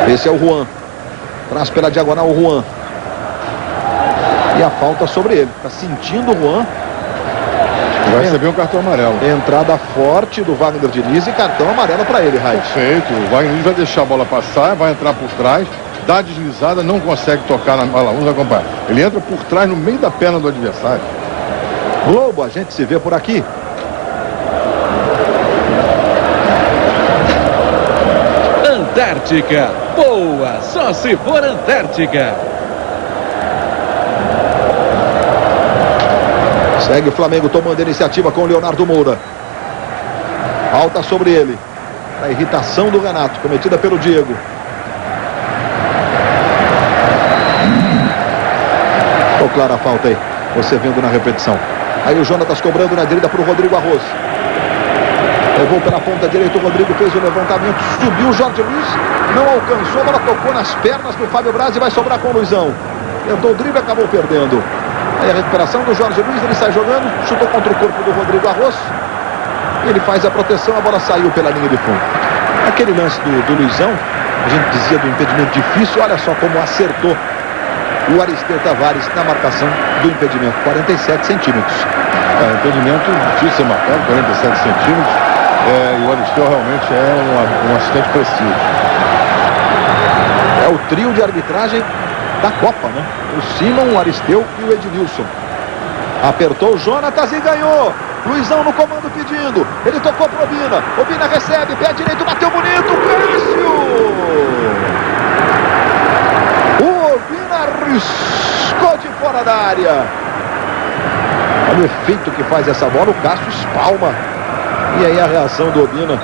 Esse é o Juan. Traz pela diagonal o Juan. E a falta sobre ele. Está sentindo o Juan. Vai receber um cartão amarelo. Entrada forte do Wagner Diniz e cartão amarelo para ele, Raid. Perfeito. O Wagner Diniz vai deixar a bola passar, vai entrar por trás, dá deslizada, não consegue tocar na bola. Vamos acompanhar. Ele entra por trás, no meio da perna do adversário. Globo, a gente se vê por aqui. Antártica. Boa, só se for Antártica. Segue o Flamengo tomando a iniciativa com o Leonardo Moura. Falta sobre ele. A irritação do Renato, cometida pelo Diego. Ficou clara a falta aí. Você vendo na repetição. Aí o Jonatas cobrando na direita para o Rodrigo Arroz. Levou pela ponta direita, o Rodrigo fez o levantamento, subiu o Jorge Luiz, não alcançou, a bola tocou nas pernas do Fábio Braz e vai sobrar com o Luizão. Tentou o drible, acabou perdendo. Aí a recuperação do Jorge Luiz, ele sai jogando, chutou contra o corpo do Rodrigo Arroz. Ele faz a proteção, a bola saiu pela linha de fundo. Aquele lance do Luizão, a gente dizia do impedimento difícil, olha só como acertou o Aristeu Tavares na marcação do impedimento, 47 centímetros. Impedimento difícil ser marcado, 47 centímetros. E o Aristeu realmente é um assistente preciso. É o trio de arbitragem da Copa, né? O Simon, o Aristeu e o Ednilson. Apertou o Jonatas e ganhou. Luizão no comando pedindo. Ele tocou pro Obina. Obina recebe, pé direito, bateu bonito. Cássio! O Obina riscou de fora da área. Olha o efeito que faz essa bola. O Cássio espalma. E aí a reação do Obina.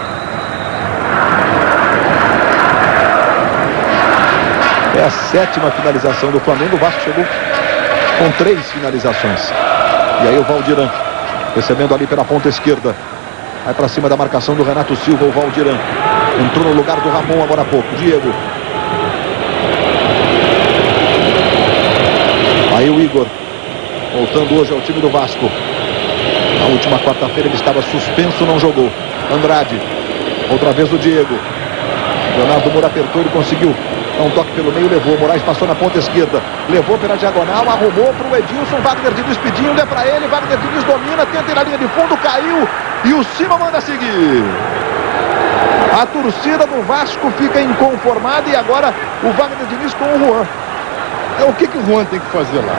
É a 7ª finalização do Flamengo. O Vasco chegou com 3 finalizações. E aí o Valdiran recebendo ali pela ponta esquerda. Vai para cima da marcação do Renato Silva, o Valdiran. Entrou no lugar do Ramon agora há pouco. Diego. Aí o Igor. Voltando hoje ao time do Vasco. Na última quarta-feira ele estava suspenso, não jogou. Andrade. Outra vez o Diego. Leonardo Moura apertou, ele conseguiu dar um toque pelo meio, levou. Moraes passou na ponta esquerda. Levou pela diagonal, arrumou para o Edilson. Wagner Diniz pedindo, é para ele. Wagner Diniz domina, tenta ir na linha de fundo, caiu. E o Cima manda seguir. A torcida do Vasco fica inconformada e agora o Wagner Diniz com o Juan. O que o Juan tem que fazer lá?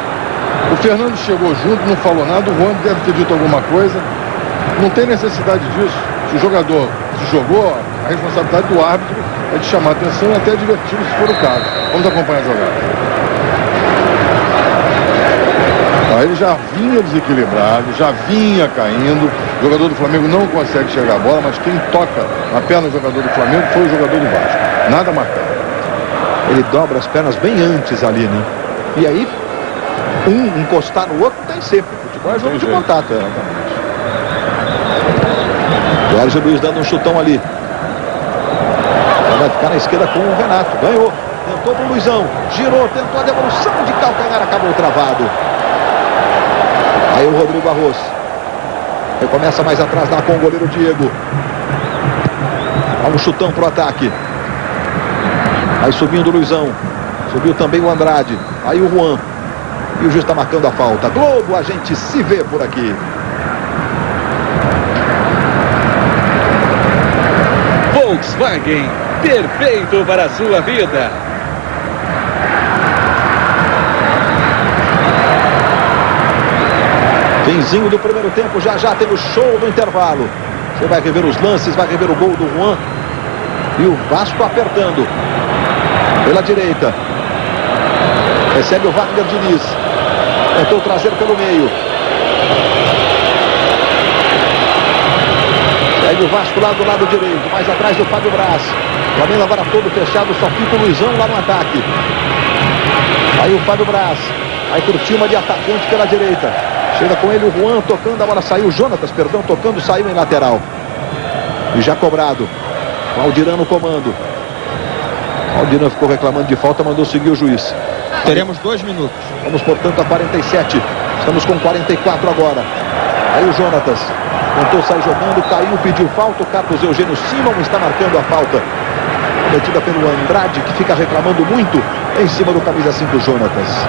O Fernando chegou junto, não falou nada. O Juan deve ter dito alguma coisa. Não tem necessidade disso. Se o jogador se jogou, a responsabilidade do árbitro é de chamar a atenção e até adverti-lo se for o caso. Vamos acompanhar a jogada. Ele já vinha desequilibrado, já vinha caindo. O jogador do Flamengo não consegue chegar a bola, mas quem toca na perna do jogador do Flamengo foi o jogador do Vasco. Nada marcado. Ele dobra as pernas bem antes ali, né? E aí, um encostar no outro tem sempre. Futebol é jogo de contato. Jorge Luiz dando um chutão ali. Vai ficar na esquerda com o Renato. Ganhou. Tentou pro Luizão. Girou, tentou a devolução de calcanhar. Acabou travado. Aí o Rodrigo Arroz. Ele começa mais atrás lá com o goleiro Diego. Dá um chutão pro ataque. Aí subindo o Luizão. Subiu também o Andrade. Aí o Juan. E o juiz está marcando a falta. Globo, a gente se vê por aqui. Volkswagen, perfeito para a sua vida. Finzinho do primeiro tempo, já tem o show do intervalo. Você vai rever os lances, vai rever o gol do Juan. E o Vasco apertando. Pela direita. Recebe o Wagner Diniz. Tentou trazer pelo meio. Segue o Vasco lá do lado direito. Mais atrás do Fábio Braz. O Flamengo agora todo fechado. Só fica o Luizão lá no ataque. Aí o Fábio Braz. Vai curtir uma de atacante pela direita. Chega com ele o Juan tocando. A bola saiu. O Jonatas, perdão, tocando. Saiu em lateral. E já cobrado. Valdiran no comando. Valdiran ficou reclamando de falta. Mandou seguir o juiz. Teremos 2 minutos. Vamos, portanto, a 47. Estamos com 44 agora. Aí o Jonatas tentou sair jogando, caiu, pediu falta. O Carlos Eugênio Simon está marcando a falta. Cometida pelo Andrade, que fica reclamando muito em cima do camisa 5 Jonatas.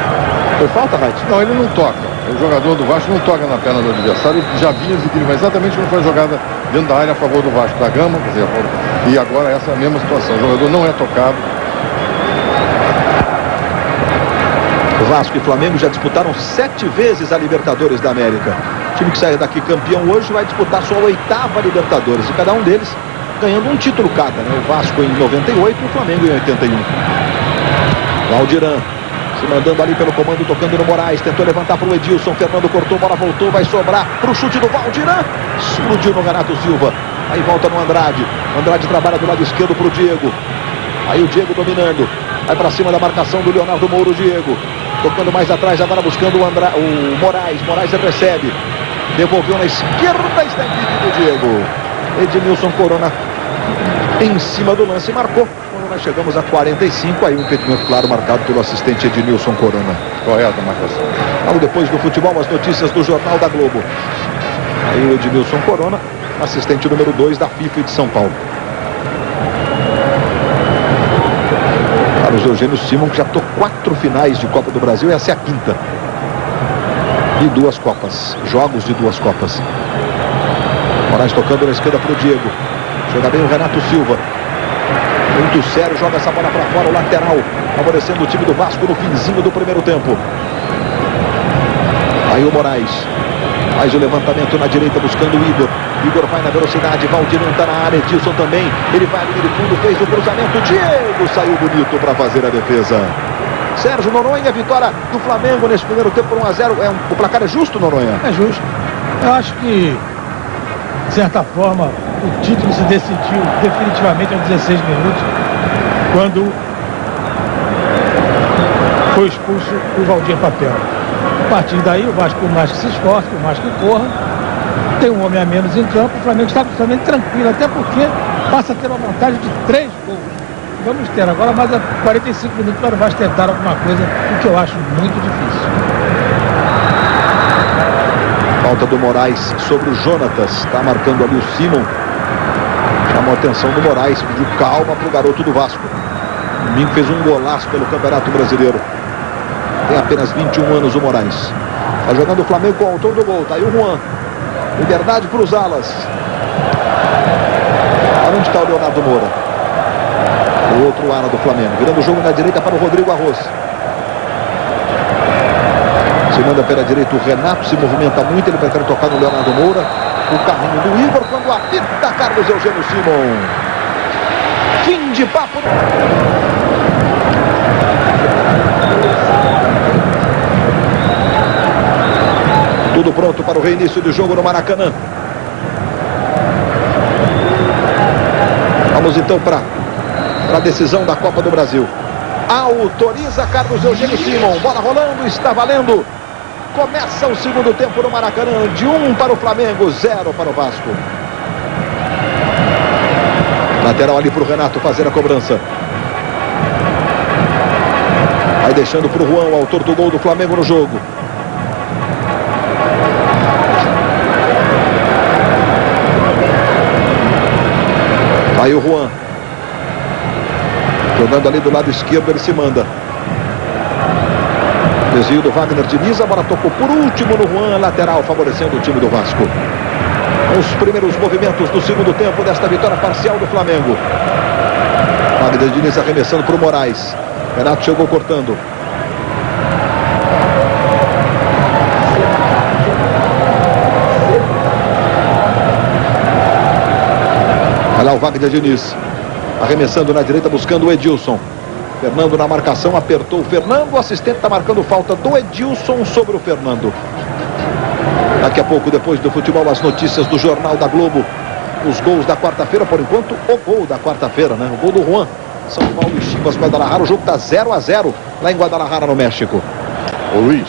Foi falta, Raid? Não, ele não toca. O jogador do Vasco não toca na perna do adversário. Ele já vinha desequilibrado exatamente como foi a jogada dentro da área a favor do Vasco da Gama. Quer dizer, e agora essa é a mesma situação. O jogador não é tocado. Vasco e Flamengo já disputaram 7 vezes a Libertadores da América. O time que sai daqui campeão hoje vai disputar sua 8ª Libertadores. E cada um deles ganhando um título cada, né? O Vasco em 98 e o Flamengo em 81. Valdiran se mandando ali pelo comando, tocando no Moraes. Tentou levantar para o Edilson. Fernando cortou, bola voltou, vai sobrar para o chute do Valdiran. Explodiu no Renato Silva. Aí volta no Andrade. Andrade trabalha do lado esquerdo para o Diego. Aí o Diego dominando. Vai para cima da marcação do Leonardo Moura, o Diego. Tocando mais atrás, agora buscando o Moraes. Moraes recebe. Devolveu na esquerda, está impedido o Diego. Edmilson Corona em cima do lance marcou. Quando nós chegamos a 45, aí um impedimento claro marcado pelo assistente Edmilson Corona. Correto, marcação. Logo depois do futebol, as notícias do Jornal da Globo. Aí o Edmilson Corona, assistente número 2 da FIFA de São Paulo. Carlos Eugênio Simon, que já tocou 4 finais de Copa do Brasil, essa é a 5ª. E 2 Copas, jogos de 2 Copas. Moraes tocando na esquerda para o Diego. Joga bem o Renato Silva. Muito sério, joga essa bola para fora, o lateral, favorecendo o time do Vasco no finzinho do primeiro tempo. Aí o Moraes. Faz o levantamento na direita buscando o Igor. Igor vai na velocidade, Valdir não está na área, Edilson também. Ele vai ali no fundo, fez o cruzamento. Diego saiu bonito para fazer a defesa. Sérgio Noronha, vitória do Flamengo nesse primeiro tempo por 1-0. O placar é justo, Noronha? É justo. Eu acho que, de certa forma, o título se decidiu definitivamente aos 16 minutos, quando foi expulso o Valdir Papel. A partir daí, o Vasco, por mais que se esforce, por mais que corra, tem um homem a menos em campo, o Flamengo está absolutamente tranquilo, até porque passa a ter uma vantagem de 3 gols. Vamos ter agora mais 45 minutos para o Vasco tentar alguma coisa, o que eu acho muito difícil. Falta do Moraes sobre o Jonatas. Está marcando ali o Simon. Chamou a atenção do Moraes. Pediu calma para o garoto do Vasco. Domingo fez um golaço pelo Campeonato Brasileiro. Tem apenas 21 anos o Moraes. Está jogando o Flamengo com o autor do gol. Está aí o Juan. Liberdade para os alas. Onde está o Leonardo Moura? O outro ala do Flamengo. Virando o jogo na direita para o Rodrigo Arroz. Se manda pela direita o Renato, se movimenta muito, ele prefere tocar no Leonardo Moura. O carrinho do Igor, quando apita Carlos Eugênio Simon. Fim de papo. Tudo pronto para o reinício do jogo no Maracanã. Vamos então para a decisão da Copa do Brasil. Autoriza Carlos Eugênio Simon. Bola rolando, está valendo. Começa o segundo tempo no Maracanã, de 1 para o Flamengo, 0 para o Vasco. Lateral ali para o Renato fazer a cobrança. Vai deixando para o Juan, o autor do gol do Flamengo no jogo. Aí o Juan. Jogando ali do lado esquerdo, ele se manda. Desvio do Wagner Diniz, a bola tocou por último no Juan, lateral, favorecendo o time do Vasco. Os primeiros movimentos do segundo tempo desta vitória parcial do Flamengo. Wagner Diniz arremessando para o Moraes. Renato chegou cortando. Olha lá o Wagner Diniz. Arremessando na direita, buscando o Edilson. Fernando na marcação, apertou o Fernando. O assistente está marcando falta do Edilson sobre o Fernando. Daqui a pouco, depois do futebol, as notícias do Jornal da Globo. Os gols da quarta-feira, por enquanto, o gol da quarta-feira, né? O gol do Juan. São Paulo e Chivas, Guadalajara. O jogo está 0-0 lá em Guadalajara, no México. Ô Luiz,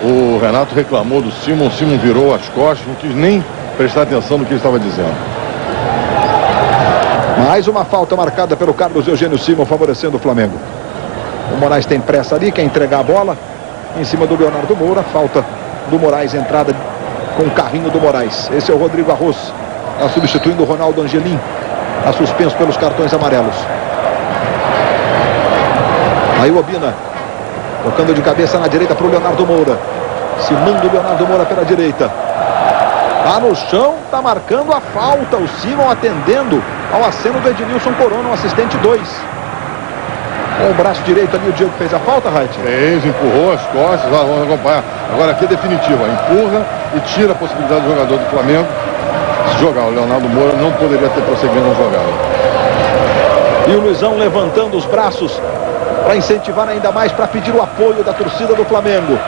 o Renato reclamou do Simon. O Simon virou as costas, não quis nem prestar atenção no que ele estava dizendo. Mais uma falta marcada pelo Carlos Eugênio Simon, favorecendo o Flamengo. O Moraes tem pressa ali, quer entregar a bola em cima do Leonardo Moura. Falta do Moraes, entrada com o carrinho do Moraes. Esse é o Rodrigo Arroz, está substituindo o Ronaldo Angelim. Está suspenso pelos cartões amarelos. Aí o Obina, tocando de cabeça na direita para o Leonardo Moura. Se manda o Leonardo Moura pela direita. Está no chão, está marcando a falta. O Simon atendendo ao aceno do Edmilson Corona, um assistente 2. Com o braço direito ali, o Diego fez a falta, Reit? Fez, empurrou as costas, vamos acompanhar. Agora aqui é definitiva, empurra e tira a possibilidade do jogador do Flamengo se jogar. O Leonardo Moura não poderia ter prosseguido na jogada. E o Luizão levantando os braços para incentivar ainda mais, para pedir o apoio da torcida do Flamengo.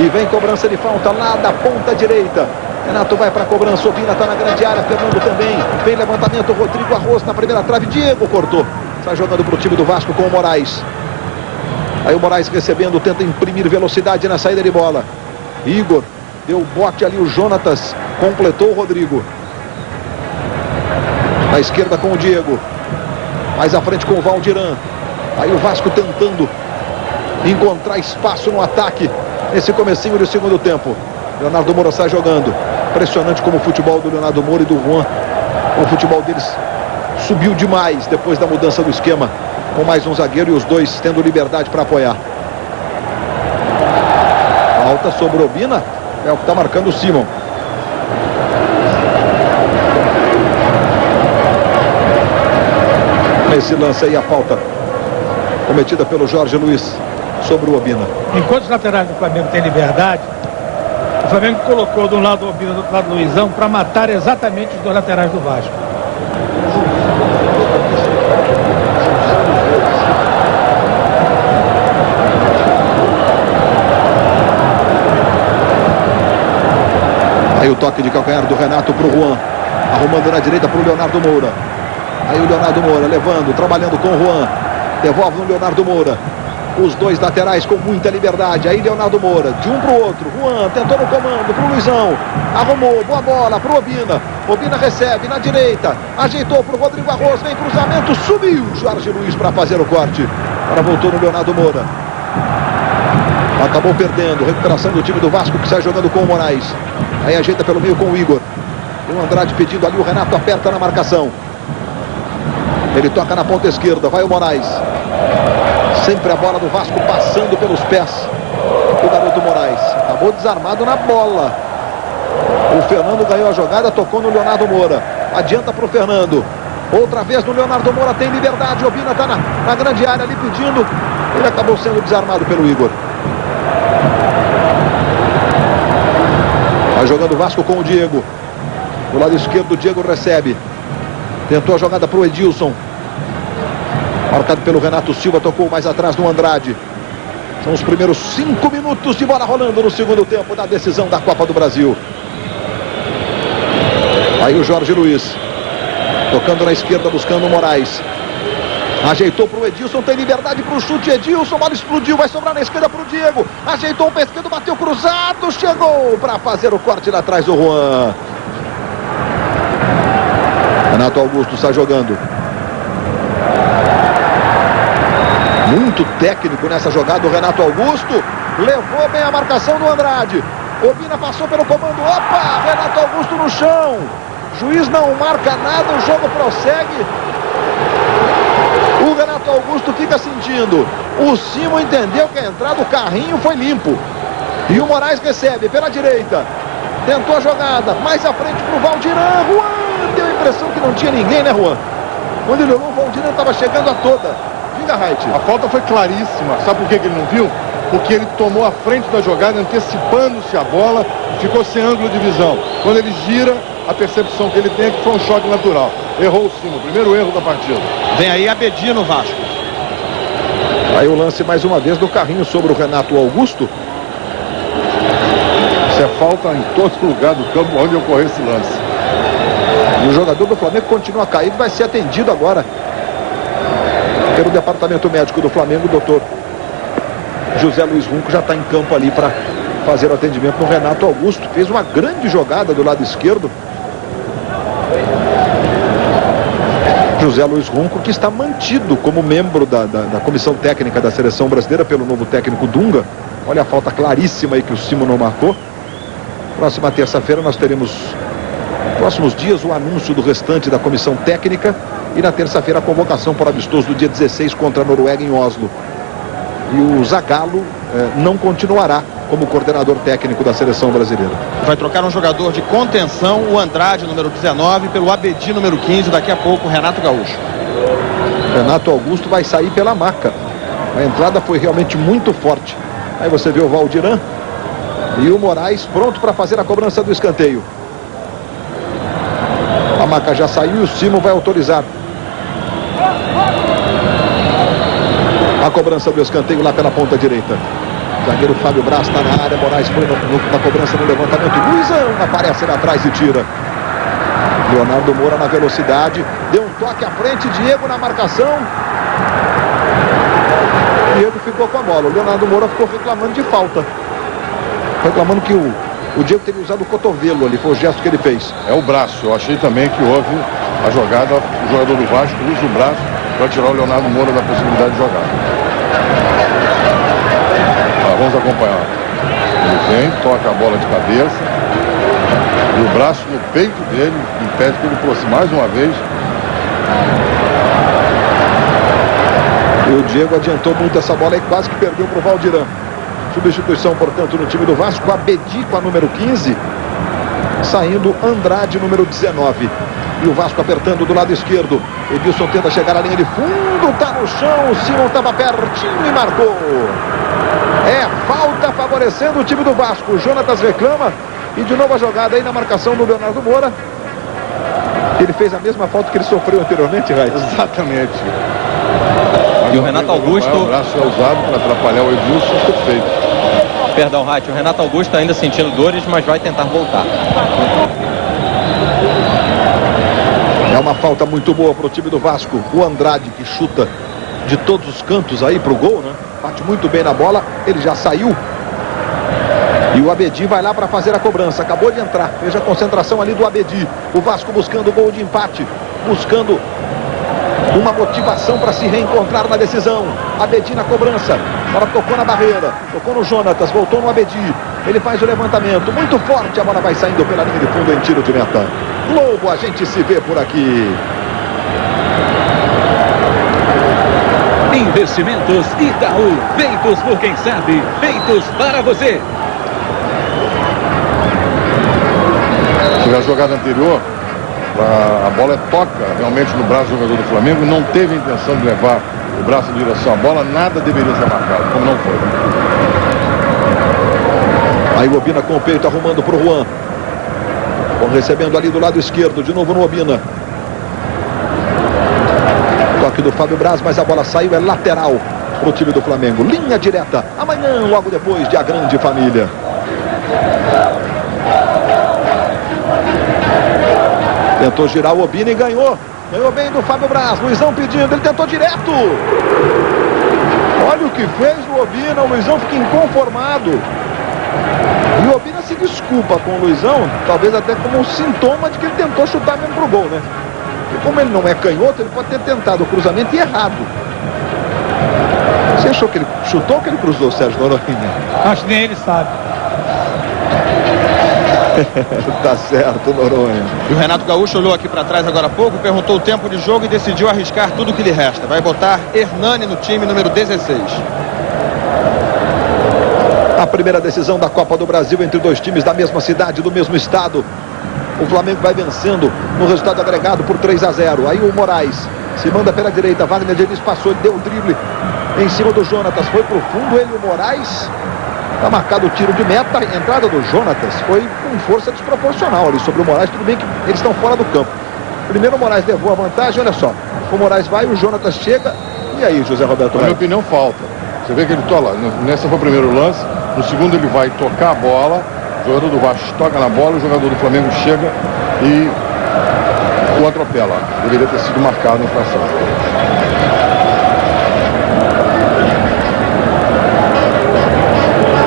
E vem cobrança de falta lá da ponta direita. Renato vai para a cobrança, Obina está na grande área, Fernando também. Vem levantamento, Rodrigo Arroz na primeira trave, Diego cortou. Está jogando para o time do Vasco com o Moraes. Aí o Moraes recebendo, tenta imprimir velocidade na saída de bola. Igor deu bote ali, o Jonatas Completou o Rodrigo. Na esquerda com o Diego. Mais à frente com o Valdiran. Aí o Vasco tentando encontrar espaço no ataque nesse comecinho de segundo tempo. Leonardo Moura sai jogando. Impressionante como o futebol do Leonardo Moura e do Juan, o futebol deles subiu demais depois da mudança do esquema, com mais um zagueiro e os dois tendo liberdade para apoiar. Falta sobre o Obina, é o que está marcando o Simon. Nesse lance aí a falta cometida pelo Jorge Luiz sobre o Obina. Enquanto os laterais do Flamengo têm liberdade, o Flamengo colocou de um lado o Obina, do outro lado o Luizão, para matar exatamente os dois laterais do Vasco. Aí o toque de calcanhar do Renato para o Juan. Arrumando na direita para o Leonardo Moura. Aí o Leonardo Moura levando, trabalhando com o Juan. Devolve no Leonardo Moura. Os dois laterais com muita liberdade. Aí Leonardo Moura, de um para o outro. Juan tentou no comando para o Luizão. Arrumou, boa bola para o Obina. Obina recebe na direita. Ajeitou para o Rodrigo Arroz. Vem cruzamento, subiu Jorge Luiz para fazer o corte. Agora voltou no Leonardo Moura. Acabou perdendo. Recuperação do time do Vasco que sai jogando com o Moraes. Aí ajeita pelo meio com o Igor. O Andrade pedindo ali, o Renato aperta na marcação. Ele toca na ponta esquerda, vai o Moraes. Sempre a bola do Vasco passando pelos pés do garoto Moraes. Acabou desarmado na bola. O Fernando ganhou a jogada, tocou no Leonardo Moura. Adianta para o Fernando. Outra vez no Leonardo Moura, tem liberdade. Obina está na grande área ali pedindo. Ele acabou sendo desarmado pelo Igor. Vai jogando o Vasco com o Diego. Do lado esquerdo o Diego recebe. Tentou a jogada para o Edilson. Marcado pelo Renato Silva, tocou mais atrás no Andrade. São os primeiros 5 minutos de bola rolando no segundo tempo da decisão da Copa do Brasil. Aí o Jorge Luiz. Tocando na esquerda, buscando o Moraes. Ajeitou para o Edilson, tem liberdade para o chute. Edilson, bola explodiu, vai sobrar na esquerda para o Diego. Ajeitou o pé esquerdo, bateu cruzado, chegou para fazer o corte lá atrás do Juan. Renato Augusto está jogando. Muito técnico nessa jogada o Renato Augusto. Levou bem a marcação do Andrade. Obina passou pelo comando. Opa! Renato Augusto no chão. Juiz não marca nada, o jogo prossegue. O Renato Augusto fica sentindo. O Simon entendeu que a entrada do carrinho foi limpo. E o Moraes recebe pela direita. Tentou a jogada. Mais à frente para o Valdiran. Juan! Deu a impressão que não tinha ninguém, né, Juan? Quando ele olhou, o Valdiran estava chegando a toda. Diga, Reit. A falta foi claríssima. Sabe por que ele não viu? Porque ele tomou a frente da jogada, antecipando-se a bola, ficou sem ângulo de visão. Quando ele gira, a percepção que ele tem é que foi um choque natural. Errou o Simon, primeiro erro da partida. Vem aí Abedi no Vasco. Aí o lance mais uma vez do carrinho sobre o Renato Augusto. Isso é falta em todo lugar do campo onde ocorreu esse lance. E o jogador do Flamengo continua caído, vai ser atendido agora pelo departamento médico do Flamengo. O doutor José Luiz Runco já está em campo ali para fazer o atendimento no Renato Augusto. Fez uma grande jogada do lado esquerdo. José Luiz Runco, que está mantido como membro da comissão técnica da seleção brasileira pelo novo técnico Dunga. Olha a falta claríssima aí que o Simon não marcou. Próxima terça-feira nós teremos, próximos dias, o anúncio do restante da comissão técnica. E na terça-feira a convocação para o amistoso do dia 16 contra a Noruega em Oslo. E o Zagallo não continuará como coordenador técnico da seleção brasileira. Vai trocar um jogador de contenção, o Andrade, número 19, pelo Abedi, número 15, daqui a pouco o Renato Gaúcho. Renato Augusto vai sair pela maca. A entrada foi realmente muito forte. Aí você vê o Valdiran e o Moraes pronto para fazer a cobrança do escanteio. A maca já saiu e o Simon vai autorizar a cobrança do escanteio lá pela ponta direita. Zagueiro Fábio Braz está na área. Moraes foi na cobrança no levantamento. Luizão aparece lá atrás e tira. Leonardo Moura na velocidade. Deu um toque à frente. Diego na marcação. Diego ficou com a bola. O Leonardo Moura ficou reclamando de falta. Reclamando que o O Diego teria usado o cotovelo ali, foi o gesto que ele fez. É o braço. Eu achei também que houve a jogada, o jogador do Vasco usa o braço para tirar o Leonardo Moura da possibilidade de jogar. Vamos acompanhar. Ele vem, toca a bola de cabeça. E o braço no peito dele impede que ele fosse mais uma vez. E o Diego adiantou muito essa bola e quase que perdeu para o Valdirã. Substituição, portanto, no time do Vasco. Abedi com a número 15. Saindo Andrade, número 19. E o Vasco apertando do lado esquerdo. Edilson tenta chegar à linha de fundo. Tá no chão. O Simon estava pertinho e marcou. É falta favorecendo o time do Vasco. O Jonatas reclama. E de novo a jogada aí na marcação do Leonardo Moura. Ele fez a mesma falta que ele sofreu anteriormente, Raí. Exatamente. E o Renato Augusto... O braço é usado para atrapalhar o Edilson. Perfeito. Perdão, Raí. O Renato Augusto ainda sentindo dores, mas vai tentar voltar. É uma falta muito boa para o time do Vasco. O Andrade, que chuta de todos os cantos aí para o gol, né? Bate muito bem na bola. Ele já saiu. E o Abedi vai lá para fazer a cobrança. Acabou de entrar. Veja a concentração ali do Abedi. O Vasco buscando o gol de empate. Buscando uma motivação para se reencontrar na decisão. Abedi na cobrança. Agora tocou na barreira. Tocou no Jonatas. Voltou no Abedi. Ele faz o levantamento. Muito forte. A bola vai saindo pela linha de fundo em tiro de meta. Globo, a gente se vê por aqui. Investimentos Itaú. Feitos por quem sabe. Feitos para você. Na jogada anterior, a bola toca realmente no braço do jogador do Flamengo. Não teve a intenção de levar o braço em direção à bola. Nada deveria ser marcado, como não foi. Aí o Obina com o peito arrumando para o Juan. Vão recebendo ali do lado esquerdo. De novo no Obina. Toque do Fábio Braz, mas a bola saiu. É lateral para o time do Flamengo. Linha direta. Amanhã, logo depois de A Grande Família. Tentou girar o Obina e ganhou. Ganhou bem do Fábio Braz. Luizão pedindo. Ele tentou direto. Olha o que fez o Obina. O Luizão fica inconformado. E o Obina se desculpa com o Luizão. Talvez até como um sintoma de que ele tentou chutar mesmo pro gol, né? Porque como ele não é canhoto, ele pode ter tentado o cruzamento e errado. Você achou que ele chutou ou que ele cruzou, Sérgio Noronha? Acho que nem ele sabe. Tá certo, Noronha. E o Renato Gaúcho olhou aqui para trás agora há pouco, perguntou o tempo de jogo e decidiu arriscar tudo que lhe resta. Vai botar Hernani no time, número 16. A primeira decisão da Copa do Brasil entre dois times da mesma cidade, do mesmo estado. O Flamengo vai vencendo no resultado agregado por 3-0. Aí o Moraes se manda pela direita. Wagner Diniz passou, ele deu o drible em cima do Jonatas. Foi pro fundo, ele e o Moraes. Está marcado o tiro de meta. A entrada do Jonatas foi com força desproporcional ali sobre o Moraes. Tudo bem que eles estão fora do campo. Primeiro o Moraes levou a vantagem, olha só. O Moraes vai, o Jonatas chega. E aí, José Roberto? Na minha opinião, falta. Você vê que ele toca lá. Nessa foi o primeiro lance. No segundo ele vai tocar a bola. O jogador do Vasco toca na bola. O jogador do Flamengo chega e o atropela. Deveria ter sido marcado a infração.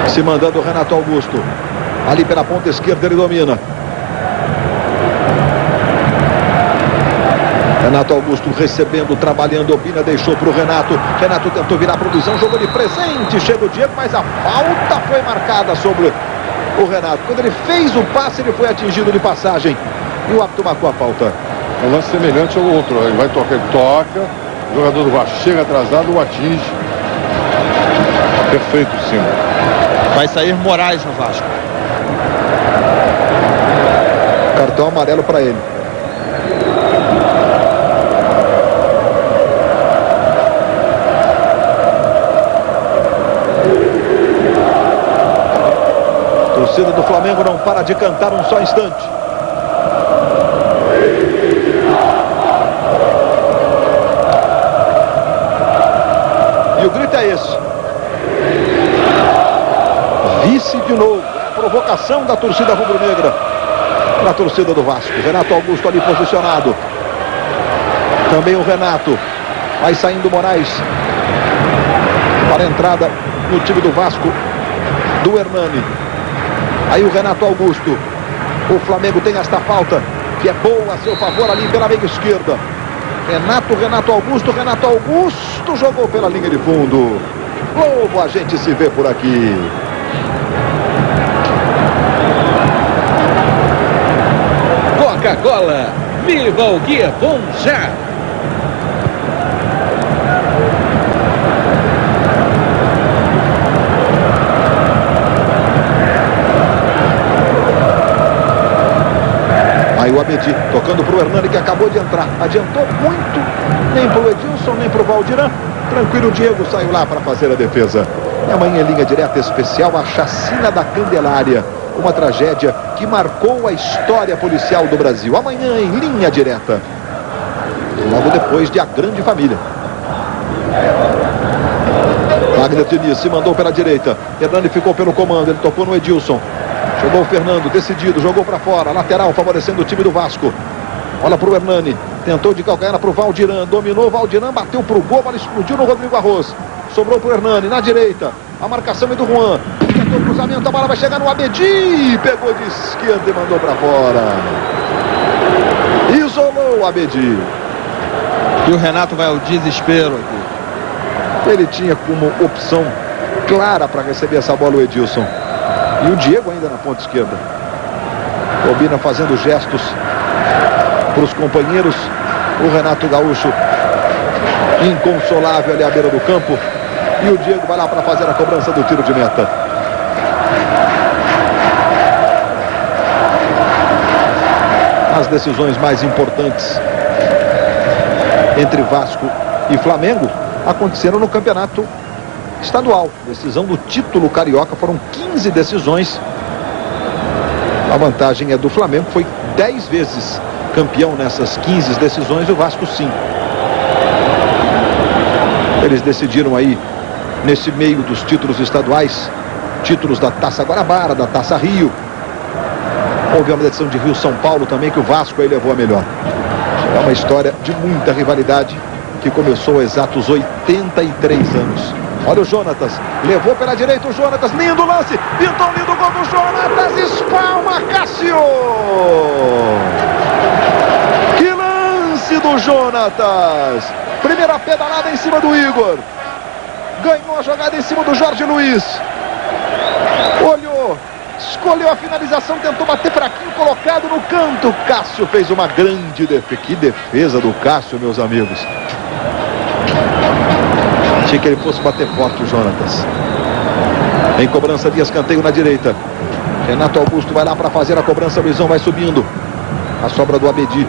Se mandando o Renato Augusto. Ali pela ponta esquerda ele domina. Renato Augusto recebendo, trabalhando. Obina deixou para o Renato. Renato tentou virar para o Luizão. Jogou de presente. Chega o Diego, mas a falta foi marcada sobre o Renato. Quando ele fez o passe, ele foi atingido de passagem. E o árbitro marcou a falta. É um lance semelhante ao outro. Ele vai tocar, ele toca. O jogador do Vasco chega atrasado, o atinge. Perfeito, sim. Vai sair Moraes no Vasco. Cartão amarelo para ele. A torcida do Flamengo não para de cantar um só instante. E o grito é esse. Vice de novo. A provocação da torcida rubro-negra para a torcida do Vasco. Renato Augusto ali posicionado. Também o Renato. Vai saindo o Moraes para a entrada no time do Vasco do Hernani. Aí o Renato Augusto. O Flamengo tem esta falta, que é boa a seu favor ali pela meia esquerda. Renato Augusto jogou pela linha de fundo. Globo, a gente se vê por aqui. Coca-Cola, viva o que é bom já! Aí o Abedi tocando para o Hernani, que acabou de entrar. Adiantou muito, nem para o Edilson, nem para o Valdirã. Tranquilo, o Diego saiu lá para fazer a defesa. E amanhã em linha direta especial, a chacina da Candelária. Uma tragédia que marcou a história policial do Brasil. Amanhã em linha direta. Logo depois de A Grande Família. Wagner Diniz se mandou pela direita. Hernani ficou pelo comando, ele tocou no Edilson. Chegou o Fernando, decidido, jogou para fora, lateral, favorecendo o time do Vasco. Olha para o Hernani, tentou de calcanhar para o Valdirã, dominou o Valdirã, bateu para o gol, ela explodiu no Rodrigo Arroz. Sobrou para o Hernani, na direita, a marcação é do Juan. Tentou o cruzamento, a bola vai chegar no Abedi, pegou de esquerda e mandou para fora. Isolou o Abedi. E o Renato vai ao desespero aqui. Ele tinha como opção clara para receber essa bola o Edilson. E o Diego ainda na ponta esquerda. Obina fazendo gestos para os companheiros. O Renato Gaúcho inconsolável ali à beira do campo. E o Diego vai lá para fazer a cobrança do tiro de meta. As decisões mais importantes entre Vasco e Flamengo aconteceram no campeonato estadual. Decisão do título carioca, foram 15 decisões. A vantagem é do Flamengo, foi 10 vezes campeão nessas 15 decisões, o Vasco 5. Eles decidiram aí nesse meio dos títulos estaduais, títulos da Taça Guanabara, da Taça Rio. Houve uma decisão de Rio São Paulo também, que o Vasco aí levou a melhor. É uma história de muita rivalidade que começou há exatos 83 anos. Olha o Jonatas, levou pela direita o Jonatas, lindo lance, pintou um lindo gol do Jonatas, espalma Cássio! Que lance do Jonatas! Primeira pedalada em cima do Igor, ganhou a jogada em cima do Jorge Luiz, olhou, escolheu a finalização, tentou bater fraquinho, colocado no canto. Cássio fez uma grande defesa. Que defesa do Cássio, meus amigos. Achei que ele fosse bater forte o Jonatas. Em cobrança de escanteio na direita. Renato Augusto vai lá para fazer a cobrança. Luizão vai subindo. A sobra do Abedi.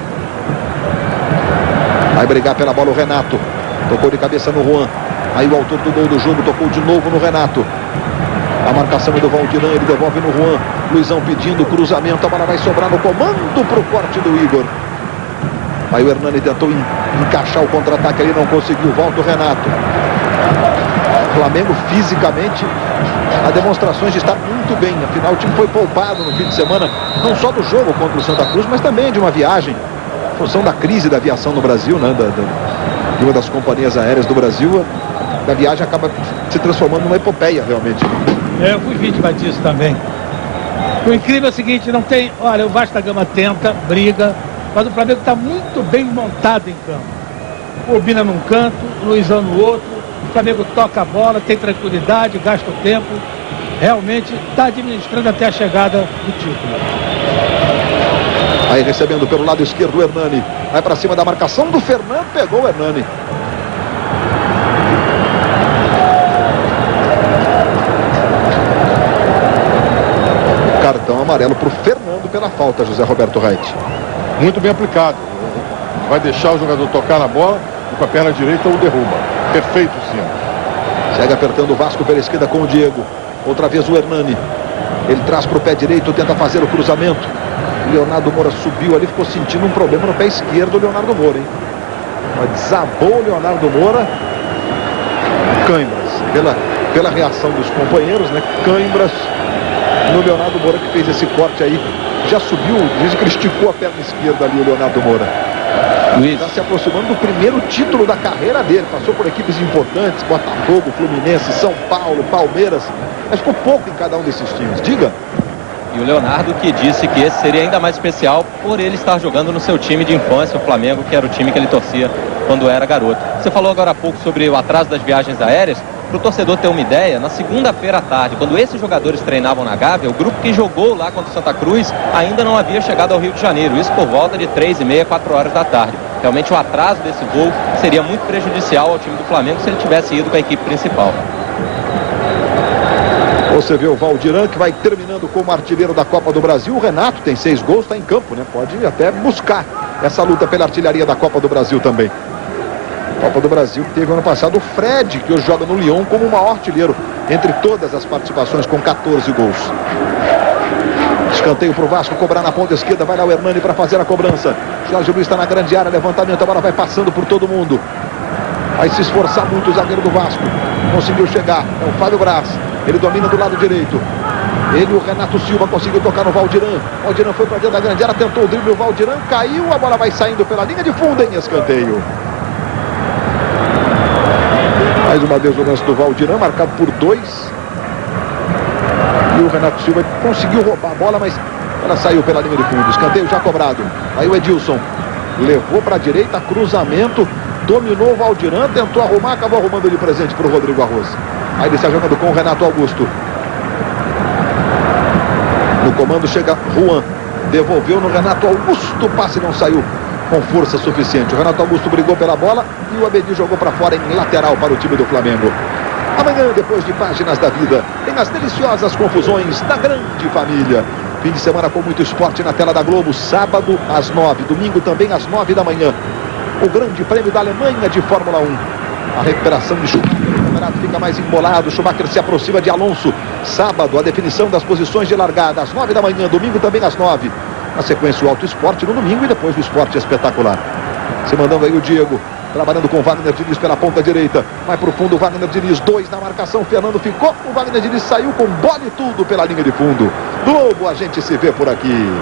Vai brigar pela bola o Renato. Tocou de cabeça no Juan. Aí o autor do gol do jogo tocou de novo no Renato. A marcação é do Valdirã, ele devolve no Juan. Luizão pedindo cruzamento, a bola vai sobrar no comando para o corte do Igor. Aí o Hernani tentou encaixar o contra-ataque, ele não conseguiu, volta o Renato. O Flamengo fisicamente, a demonstrações de estar muito bem, afinal o time foi poupado no fim de semana, não só do jogo contra o Santa Cruz, mas também de uma viagem, em função da crise da aviação no Brasil, né, de uma das companhias aéreas do Brasil. A viagem acaba se transformando numa epopeia realmente. Eu fui vítima disso também. O incrível é o seguinte, não tem... Olha, o Vasco da Gama tenta, briga, mas o Flamengo está muito bem montado em campo. O Obina num canto, o Luizão no outro, o Flamengo toca a bola, tem tranquilidade, gasta o tempo. Realmente está administrando até a chegada do título. Aí recebendo pelo lado esquerdo o Hernani. Vai para cima da marcação do Fernando, pegou o Hernani. Cartão amarelo para o Fernando pela falta, José Roberto Reit. Muito bem aplicado. Vai deixar o jogador tocar na bola e com a perna direita o derruba. Perfeito, sim. Segue apertando o Vasco pela esquerda com o Diego. Outra vez o Hernani. Ele traz para o pé direito, tenta fazer o cruzamento. O Leonardo Moura subiu ali, ficou sentindo um problema no pé esquerdo, o Leonardo Moura, hein? Desabou o Leonardo Moura. Cãibras. Pela reação dos companheiros, né? Cãibras no Leonardo Moura, que fez esse corte aí. Já subiu, dizem que ele esticou a perna esquerda ali, o Leonardo Moura. Está se aproximando do primeiro título da carreira dele. Passou por equipes importantes, Botafogo, Fluminense, São Paulo, Palmeiras. Mas ficou pouco em cada um desses times. Diga. E o Leonardo que disse que esse seria ainda mais especial por ele estar jogando no seu time de infância, o Flamengo, que era o time que ele torcia quando era garoto. Você falou agora há pouco sobre o atraso das viagens aéreas. Para o torcedor ter uma ideia, na segunda-feira à tarde, quando esses jogadores treinavam na Gávea, o grupo que jogou lá contra o Santa Cruz ainda não havia chegado ao Rio de Janeiro. Isso por volta de 3h30, 4 horas da tarde. Realmente o atraso desse voo seria muito prejudicial ao time do Flamengo se ele tivesse ido com a equipe principal. Você vê o Valdirã, que vai terminando como artilheiro da Copa do Brasil. O Renato tem 6 gols, está em campo, né? Pode até buscar essa luta pela artilharia da Copa do Brasil também. Copa do Brasil que teve ano passado o Fred, que hoje joga no Lyon como o maior artilheiro entre todas as participações, com 14 gols. Escanteio para o Vasco, cobrar na ponta esquerda, vai lá o Hernani para fazer a cobrança. Jorge Luiz está na grande área, levantamento, a bola vai passando por todo mundo. Vai se esforçar muito o zagueiro do Vasco. Conseguiu chegar, é o Fábio Braz. Ele domina do lado direito. Ele e o Renato Silva conseguiu tocar no Valdirã. Valdirã foi para dentro da grande área, tentou o drible, o Valdirã caiu, a bola vai saindo pela linha de fundo em escanteio. Mais uma vez o lance do Valdirã, marcado por 2. E o Renato Silva conseguiu roubar a bola, mas ela saiu pela linha de fundo. Escanteio já cobrado. Aí o Edilson levou para a direita, cruzamento, dominou o Valdirã, tentou arrumar, acabou arrumando de presente para o Rodrigo Arroz. Aí ele está jogando com o Renato Augusto. No comando chega Juan. Devolveu no Renato Augusto, o passe não saiu com força suficiente. O Renato Augusto brigou pela bola e o Abedi jogou para fora em lateral para o time do Flamengo. Amanhã, depois de Páginas da Vida, tem as deliciosas confusões da grande família. Fim de semana com muito esporte na tela da Globo. Sábado às 9, domingo também às 9 da manhã. O Grande Prêmio da Alemanha de Fórmula 1. A recuperação de Schumacher, o campeonato fica mais embolado. Schumacher se aproxima de Alonso. Sábado, a definição das posições de largada às 9 da manhã, domingo também às 9. Na sequência, o Auto Esporte no domingo e depois o Esporte Espetacular. Se mandando aí o Diego, trabalhando com o Wagner Diniz pela ponta direita. Vai pro fundo o Wagner Diniz, 2 na marcação. Fernando ficou, o Wagner Diniz saiu com bola e tudo pela linha de fundo. Globo, a gente se vê por aqui.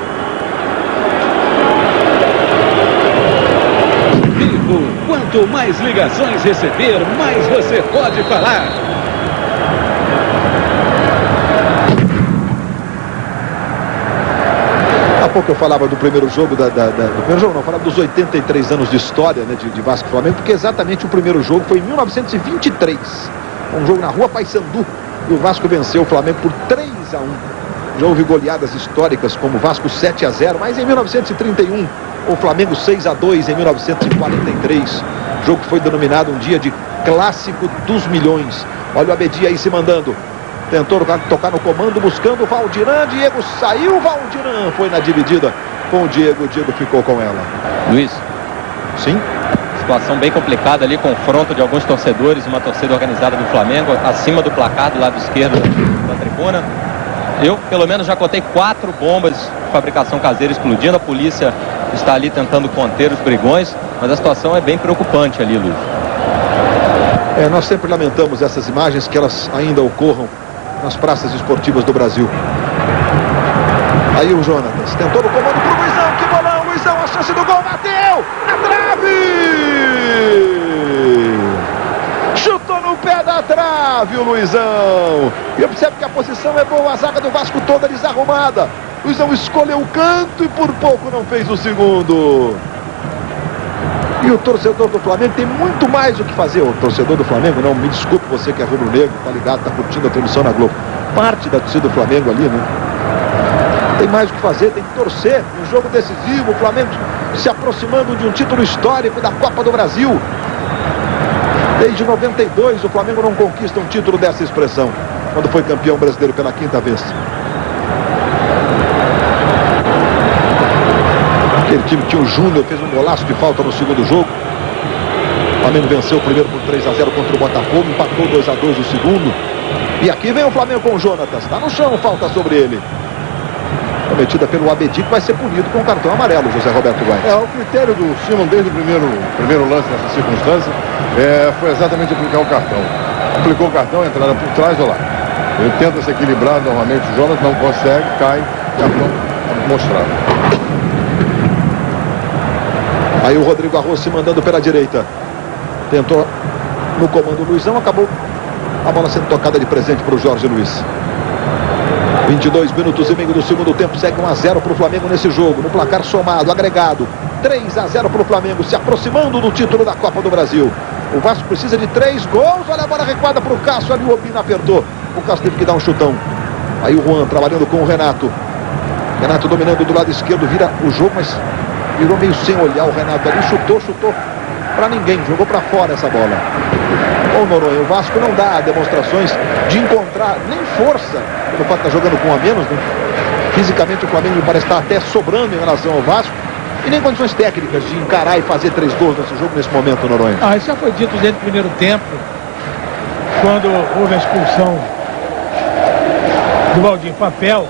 Vivo, quanto mais ligações receber, mais você pode falar. Há pouco eu falava do primeiro jogo, do primeiro jogo não, eu falava dos 83 anos de história, né, de Vasco e Flamengo, porque exatamente o primeiro jogo foi em 1923. Um jogo na Rua Paissandu, e o Vasco venceu o Flamengo por 3-1. Já houve goleadas históricas como o Vasco 7-0, mas em 1931, o Flamengo 6-2 em 1943. Jogo que foi denominado um dia de Clássico dos Milhões. Olha o Abedi aí se mandando. Tentou tocar no comando, buscando o Valdirã. Diego saiu, Valdirã foi na dividida com o Diego ficou com ela. Luiz. Sim. Situação bem complicada ali, confronto de alguns torcedores, uma torcida organizada do Flamengo, acima do placar do lado esquerdo da tribuna. Eu, pelo menos, já contei 4 bombas de fabricação caseira explodindo. A polícia está ali tentando conter os brigões, mas a situação é bem preocupante ali, Luiz. Nós sempre lamentamos essas imagens, que elas ainda ocorram nas praças esportivas do Brasil. Aí o Jonatas tentou no comando pro Luizão, que bolão, Luizão, a chance do gol, bateu na trave! Chutou no pé da trave o Luizão. E observe que a posição é boa, a zaga do Vasco toda desarrumada. Luizão escolheu o canto e por pouco não fez o segundo. E o torcedor do Flamengo tem muito mais o que fazer. O torcedor do Flamengo, não, me desculpe, você que é rubro-negro, tá ligado, tá curtindo a transmissão na Globo. Parte da torcida do Flamengo ali, né? Tem mais o que fazer, tem que torcer. Um jogo decisivo, o Flamengo se aproximando de um título histórico da Copa do Brasil. Desde 92 o Flamengo não conquista um título dessa expressão, quando foi campeão brasileiro pela 5ª vez. Aquele time que tinha o Júnior, fez um golaço de falta no segundo jogo. O Flamengo venceu o primeiro por 3-0 contra o Botafogo, empatou 2-2 o segundo. E aqui vem o Flamengo com o Jonatas, está no chão, falta sobre ele. Cometida pelo Abedi, que vai ser punido com o cartão amarelo, José Roberto Guedes. O critério do Simon desde o primeiro lance nessa circunstância foi exatamente aplicar o cartão. Aplicou o cartão, entrada por trás, olha lá. Ele tenta se equilibrar, normalmente o Jonas não consegue, cai, cartão mostrado. Aí o Rodrigo Arroz se mandando pela direita. Tentou no comando o Luizão, acabou a bola sendo tocada de presente para o Jorge Luiz. 22 minutos e meio do segundo tempo, segue 1-0 para o Flamengo nesse jogo, no placar somado, agregado, 3-0 para o Flamengo, se aproximando do título da Copa do Brasil. O Vasco precisa de 3 gols, olha a bola recuada para o Cássio, ali o Obina apertou, o Cássio teve que dar um chutão. Aí o Juan trabalhando com o Renato, Renato dominando do lado esquerdo, vira o jogo, mas virou meio sem olhar o Renato ali, chutou para ninguém, jogou para fora essa bola. Ô Noronha, o Vasco não dá demonstrações de encontrar nem força, pelo fato de estar jogando com um a menos, né? Fisicamente o Flamengo parece estar até sobrando em relação ao Vasco, e nem condições técnicas de encarar e fazer 3 gols nesse jogo, nesse momento, Noronha. Isso já foi dito desde o primeiro tempo, quando houve a expulsão do Valdir Papel.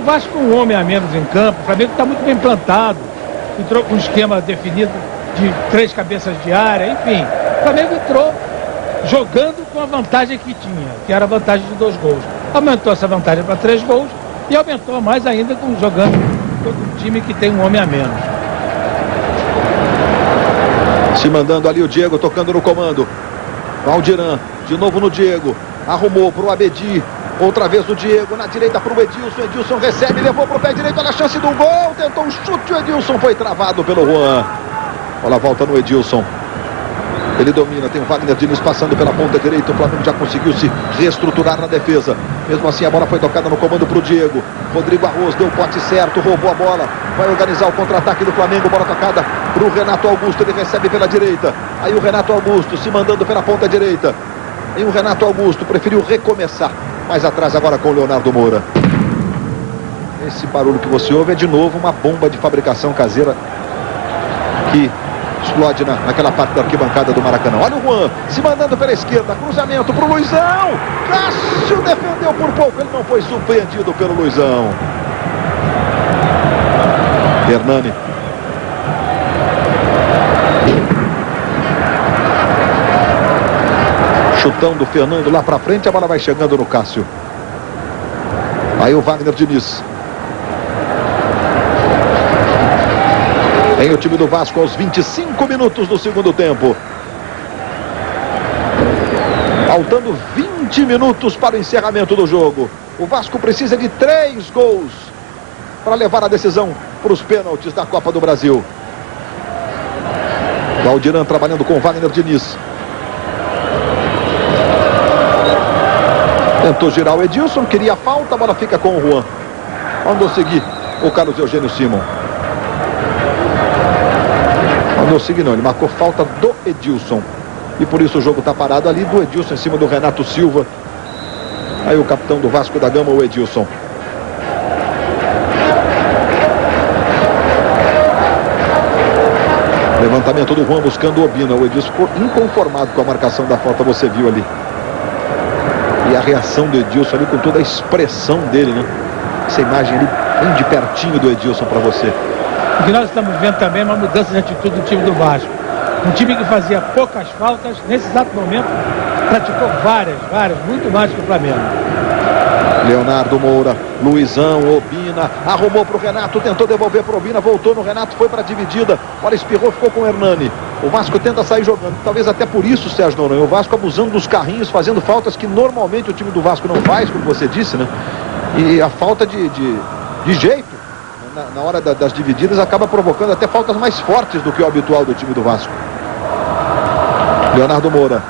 O Vasco com um homem a menos em campo, o Flamengo está muito bem plantado, entrou com um esquema definido de 3 cabeças de área, enfim. O Flamengo entrou jogando com a vantagem que tinha, que era a vantagem de 2 gols. Aumentou essa vantagem para 3 gols e aumentou mais ainda jogando contra um time que tem um homem a menos. Se mandando ali o Diego, tocando no comando. Valdiran, de novo no Diego, arrumou para o Abedi. Outra vez o Diego, na direita para o Edilson. Edilson recebe, levou para o pé direito, olha a chance do gol. Tentou um chute, o Edilson foi travado pelo Juan. Olha a volta no Edilson. Ele domina, tem o Wagner Diniz passando pela ponta direita. O Flamengo já conseguiu se reestruturar na defesa. Mesmo assim a bola foi tocada no comando para o Diego. Rodrigo Arroz deu o pote certo, roubou a bola. Vai organizar o contra-ataque do Flamengo. Bola tocada para o Renato Augusto, ele recebe pela direita. Aí o Renato Augusto se mandando pela ponta direita. E o Renato Augusto preferiu recomeçar. Mais atrás agora com o Leonardo Moura. Esse barulho que você ouve é de novo uma bomba de fabricação caseira que explode naquela parte da arquibancada do Maracanã. Olha o Juan se mandando pela esquerda, cruzamento para o Luizão. Cássio defendeu por pouco, ele não foi surpreendido pelo Luizão. Hernani. Chutão do Fernando lá para frente, a bola vai chegando no Cássio. Aí o Wagner Diniz. Tem o time do Vasco aos 25 minutos do segundo tempo. Faltando 20 minutos para o encerramento do jogo. O Vasco precisa de 3 gols para levar a decisão para os pênaltis da Copa do Brasil. Valdiran trabalhando com o Wagner Diniz. Tentou girar o Edilson, queria a falta, a bola fica com o Juan. Mandou seguir o Carlos Eugênio Simon. Mandou seguir não, ele marcou falta do Edilson. E por isso o jogo está parado ali, do Edilson em cima do Renato Silva. Aí o capitão do Vasco da Gama, o Edilson. Levantamento do Juan buscando o Obina. O Edilson ficou inconformado com a marcação da falta, você viu ali. E a reação do Edilson ali com toda a expressão dele, né? Essa imagem ali bem de pertinho do Edilson para você. O que nós estamos vendo também é uma mudança de atitude do time do Vasco. Um time que fazia poucas faltas, nesse exato momento, praticou várias, muito mais que o Flamengo. Leonardo Moura, Luizão, Obina, arrumou para o Renato, tentou devolver para o Obina, voltou no Renato, foi para a dividida, bola espirrou, ficou com o Hernani. O Vasco tenta sair jogando, talvez até por isso, Sérgio Noronha, o Vasco abusando dos carrinhos, fazendo faltas que normalmente o time do Vasco não faz, como você disse, né? E a falta de jeito, na hora das divididas, acaba provocando até faltas mais fortes do que o habitual do time do Vasco. Leonardo Moura.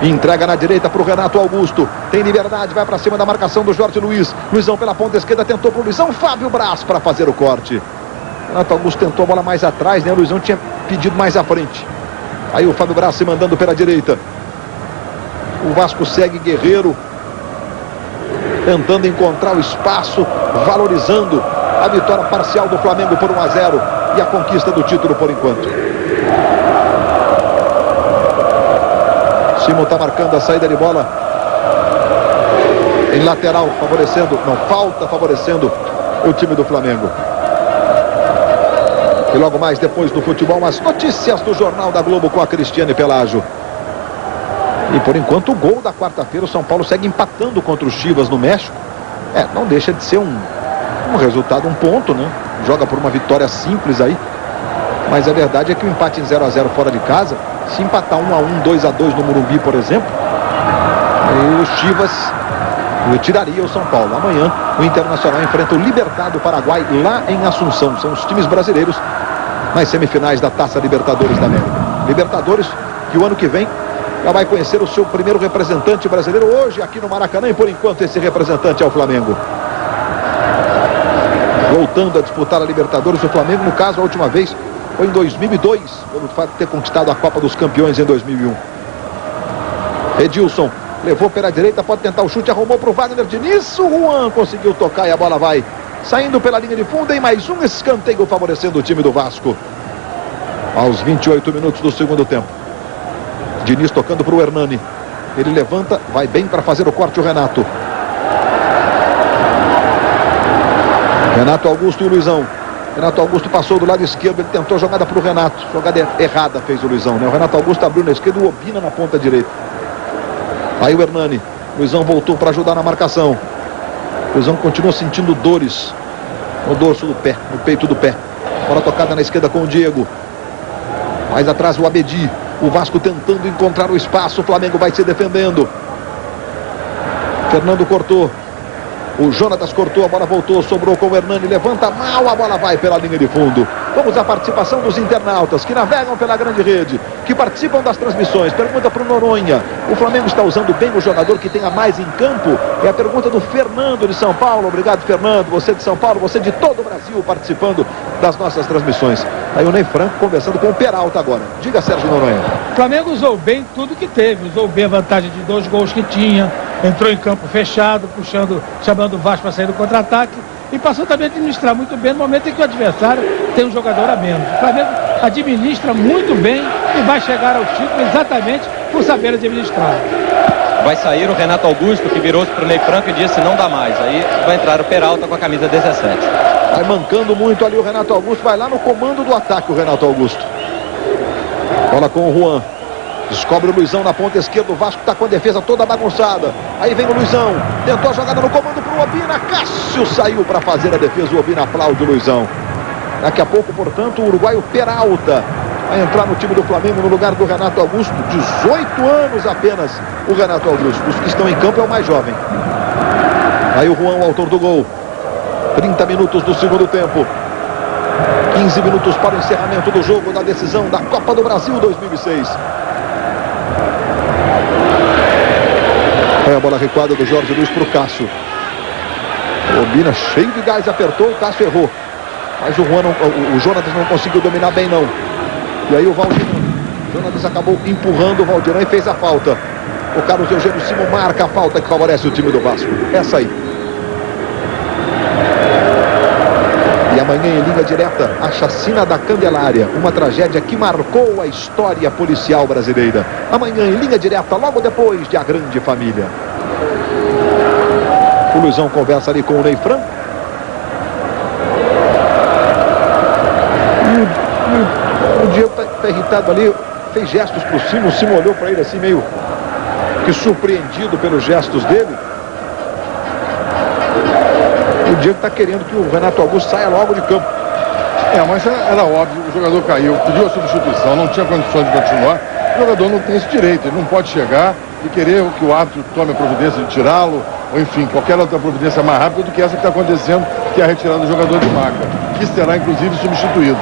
Entrega na direita para o Renato Augusto. Tem liberdade, vai para cima da marcação do Jorge Luiz. Luizão pela ponta esquerda, tentou para o Luizão. Fábio Braz para fazer o corte. Renato Augusto tentou a bola mais atrás, né? O Luizão tinha pedido mais à frente. Aí o Fábio Braz se mandando pela direita. O Vasco segue Guerreiro, tentando encontrar o espaço, valorizando a vitória parcial do Flamengo por 1-0 e a conquista do título por enquanto. Simon está marcando a saída de bola em lateral, favorecendo, não, falta favorecendo o time do Flamengo. E logo mais depois do futebol, as notícias do Jornal da Globo com a Cristiane Pelágio. E por enquanto o gol da quarta-feira, o São Paulo segue empatando contra os Chivas no México. Não deixa de ser um resultado, um ponto, né? Joga por uma vitória simples aí. Mas a verdade é que o empate em 0-0 fora de casa, se empatar 1-1, 2-2 no Morumbi, por exemplo, e os Chivas e tiraria o São Paulo. Amanhã o Internacional enfrenta o Libertad do Paraguai lá em Assunção. São os times brasileiros nas semifinais da Taça Libertadores da América. Libertadores que o ano que vem já vai conhecer o seu primeiro representante brasileiro hoje aqui no Maracanã, e por enquanto esse representante é o Flamengo. Voltando a disputar a Libertadores, o Flamengo, no caso, a última vez foi em 2002, pelo fato de ter conquistado a Copa dos Campeões em 2001. Edilson levou pela direita, pode tentar o chute, arrumou para o Wagner Diniz. O Juan conseguiu tocar e a bola vai saindo pela linha de fundo em mais um escanteio favorecendo o time do Vasco. Aos 28 minutos do segundo tempo. Diniz tocando para o Hernani. Ele levanta, vai bem para fazer o corte o Renato. Renato Augusto e o Luizão. Renato Augusto passou do lado esquerdo, ele tentou a jogada para o Renato. Jogada errada fez o Luizão, né? O Renato Augusto abriu na esquerda e o Obina na ponta direita. Aí o Hernani. Luizão voltou para ajudar na marcação. Luizão continua sentindo dores no dorso do pé, no peito do pé. Bola tocada na esquerda com o Diego. Mais atrás o Abedi. O Vasco tentando encontrar o espaço. O Flamengo vai se defendendo. Fernando cortou. O Jonatas cortou, a bola voltou, sobrou com o Hernani, levanta mal, a bola vai pela linha de fundo. Vamos à participação dos internautas que navegam pela grande rede, que participam das transmissões. Pergunta para o Noronha: o Flamengo está usando bem o jogador que tenha mais em campo? É a pergunta do Fernando de São Paulo. Obrigado, Fernando, você de São Paulo, você de todo o Brasil participando das nossas transmissões. Aí o Ney Franco conversando com o Peralta agora. Diga, Sérgio Noronha. O Flamengo usou bem tudo que teve, usou bem a vantagem de 2 gols que tinha, entrou em campo fechado, chamando o Vasco para sair do contra-ataque, e passou também a administrar muito bem no momento em que o adversário tem um jogador a menos. O Flamengo administra muito bem e vai chegar ao título exatamente por saber administrar. Vai sair o Renato Augusto, que virou-se para o Ney Franco e disse não dá mais. Aí vai entrar o Peralta com a camisa 17. Vai mancando muito ali o Renato Augusto, vai lá no comando do ataque o Renato Augusto. Bola com o Juan. Descobre o Luizão na ponta esquerda. O Vasco está com a defesa toda bagunçada. Aí vem o Luizão. Tentou a jogada no comando para o Obina. Cássio saiu para fazer a defesa. O Obina aplaude o Luizão. Daqui a pouco, portanto, o uruguaio Peralta vai entrar no time do Flamengo no lugar do Renato Augusto. 18 anos apenas o Renato Augusto. Os que estão em campo é o mais jovem. Aí o Juan, o autor do gol. 30 minutos do segundo tempo. 15 minutos para o encerramento do jogo da decisão da Copa do Brasil 2006. É a bola recuada do Jorge Luiz para o Cássio. O Obina cheio de gás, apertou, o Cássio errou. Mas o Jonatas não conseguiu dominar bem não. E aí o Valdirão. O Jonatas acabou empurrando o Valdirão e fez a falta. O Carlos Eugênio Simon marca a falta que favorece o time do Vasco. Essa aí. E amanhã em linha direta, a chacina da Candelária. Uma tragédia que marcou a história policial brasileira. Amanhã em linha direta, logo depois de A Grande Família. O Luizão conversa ali com o Ney Franco. E o Diego está irritado ali. Fez gestos para o Simon. O Simon olhou para ele assim meio que surpreendido pelos gestos dele. O Diego está querendo que o Renato Augusto saia logo de campo. Mas era óbvio, o jogador caiu, pediu a substituição, não tinha condições de continuar. O jogador não tem esse direito, ele não pode chegar e querer que o árbitro tome a providência de tirá-lo, ou enfim, qualquer outra providência mais rápida do que essa que está acontecendo, que é a retirada do jogador de marca, que será inclusive substituído.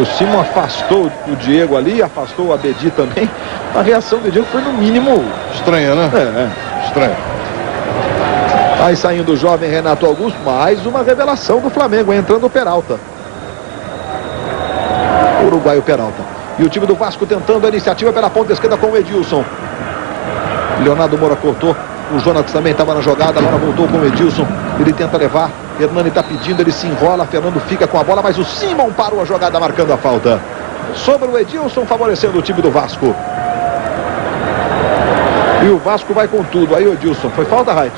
O Simon afastou o Diego ali, afastou o Abedi também. A reação do Diego foi no mínimo estranha, né? Estranha. Aí saindo o jovem Renato Augusto, mais uma revelação do Flamengo, entrando o Peralta. O uruguaio Peralta. E o time do Vasco tentando a iniciativa pela ponta esquerda com o Edilson. Leonardo Moura cortou. O Jonatas também estava na jogada, agora voltou com o Edilson. Ele tenta levar. Hernani está pedindo, ele se enrola. Fernando fica com a bola, mas o Simon parou a jogada marcando a falta. Sobre o Edilson, favorecendo o time do Vasco. E o Vasco vai com tudo. Aí o Edilson, foi falta, Reit?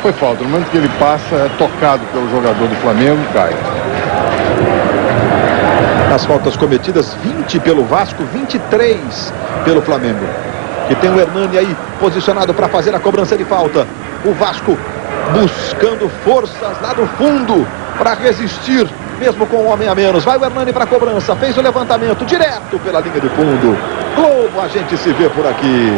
Foi falta. No momento que ele passa, é tocado pelo jogador do Flamengo e cai. As faltas cometidas, 20 pelo Vasco, 23 pelo Flamengo. E tem o Hernani aí posicionado para fazer a cobrança de falta. O Vasco buscando forças lá do fundo para resistir, mesmo com um homem a menos. Vai o Hernani para a cobrança, fez o levantamento direto pela linha de fundo. Globo, a gente se vê por aqui.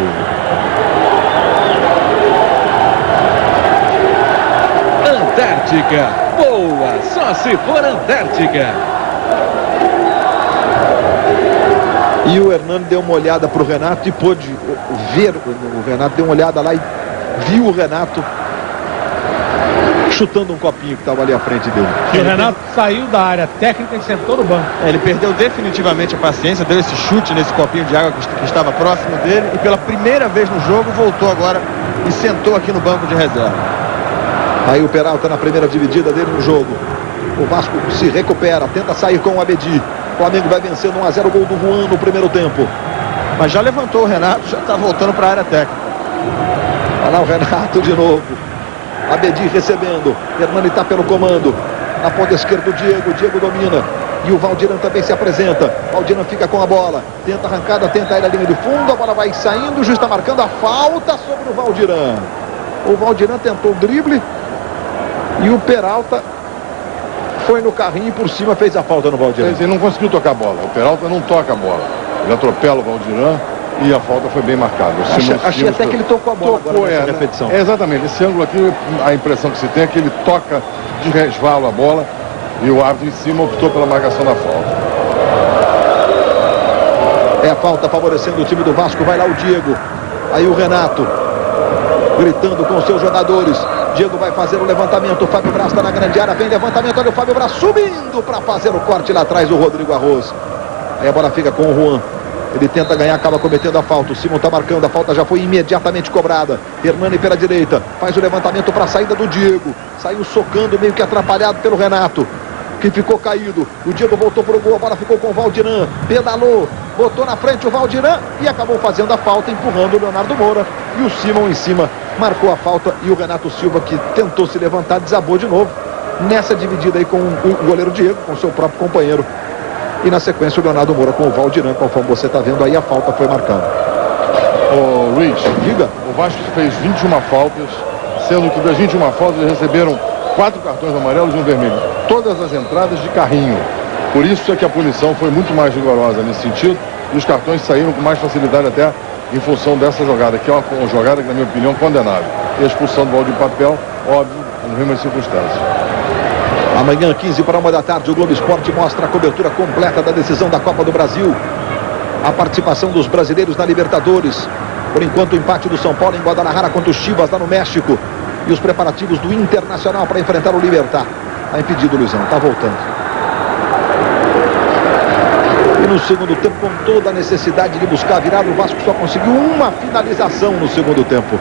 Antártica. Boa, só se for Antártica. E o Hernani deu uma olhada para o Renato e pôde ver. O Renato deu uma olhada lá e viu o Renato chutando um copinho que estava ali à frente dele. E o Renato saiu da área técnica e sentou no banco. Ele perdeu definitivamente a paciência, deu esse chute nesse copinho de água que estava próximo dele e pela primeira vez no jogo voltou agora e sentou aqui no banco de reserva. Aí o Peralta na primeira dividida dele no jogo. O Vasco se recupera, tenta sair com o Abedi. O Flamengo vai vencendo 1 a 0, gol do Juan no primeiro tempo. Mas já levantou o Renato, já está voltando para a área técnica. Olha lá o Renato de novo. Abedi recebendo. Hernani está pelo comando. Na ponta esquerda o Diego. O Diego domina. E o Valdiran também se apresenta. Valdiran fica com a bola. Tenta a arrancada, tenta ir à linha de fundo. A bola vai saindo. O juiz está marcando a falta sobre o Valdiran. O Valdiran tentou o drible. E o Peralta foi no carrinho e por cima fez a falta no Valdiran. Ele não conseguiu tocar a bola. O Peralta não toca a bola. Ele atropela o Valdiran e a falta foi bem marcada. Achei até que ele tocou a bola agora nessa repetição. Exatamente. Esse ângulo aqui, a impressão que se tem é que ele toca de resvalo a bola e o árbitro em cima optou pela marcação da falta. É a falta favorecendo o time do Vasco. Vai lá o Diego. Aí o Renato gritando com seus jogadores. Diego vai fazer o levantamento. O Fábio Braz está na grande área. Vem levantamento. Olha o Fábio Braz subindo para fazer o corte lá atrás. O Rodrigo Arroz. Aí a bola fica com o Juan. Ele tenta ganhar, acaba cometendo a falta. O Simon está marcando. A falta já foi imediatamente cobrada. Hernani pela direita. Faz o levantamento para a saída do Diego. Saiu socando, meio que atrapalhado pelo Renato, que ficou caído. O Diego voltou para o gol. A bola ficou com o Valdiran. Pedalou. Botou na frente o Valdiran e acabou fazendo a falta, empurrando o Leonardo Moura. E o Simon em cima marcou a falta. E o Renato Silva, que tentou se levantar, desabou de novo. Nessa dividida aí com o goleiro Diego, com seu próprio companheiro. E na sequência o Leonardo Moura com o Valdiran, conforme você está vendo aí, a falta foi marcada. Ô Luiz, diga. O Vasco fez 21 faltas, sendo que das 21 faltas eles receberam 4 cartões amarelos e um vermelho. Todas as entradas de carrinho. Por isso é que a punição foi muito mais rigorosa nesse sentido e os cartões saíram com mais facilidade até em função dessa jogada, que é uma jogada que, na minha opinião, condenável. E a expulsão do Valdir Papel, óbvio, nas mesmas circunstâncias. Amanhã, 15 para 1 da tarde, o Globo Esporte mostra a cobertura completa da decisão da Copa do Brasil. A participação dos brasileiros na Libertadores. Por enquanto, o empate do São Paulo em Guadalajara contra os Chivas lá no México. E os preparativos do Internacional para enfrentar o Libertad. Está impedido, Luizão, está voltando. E no segundo tempo, com toda a necessidade de buscar a virada, o Vasco só conseguiu uma finalização no segundo tempo.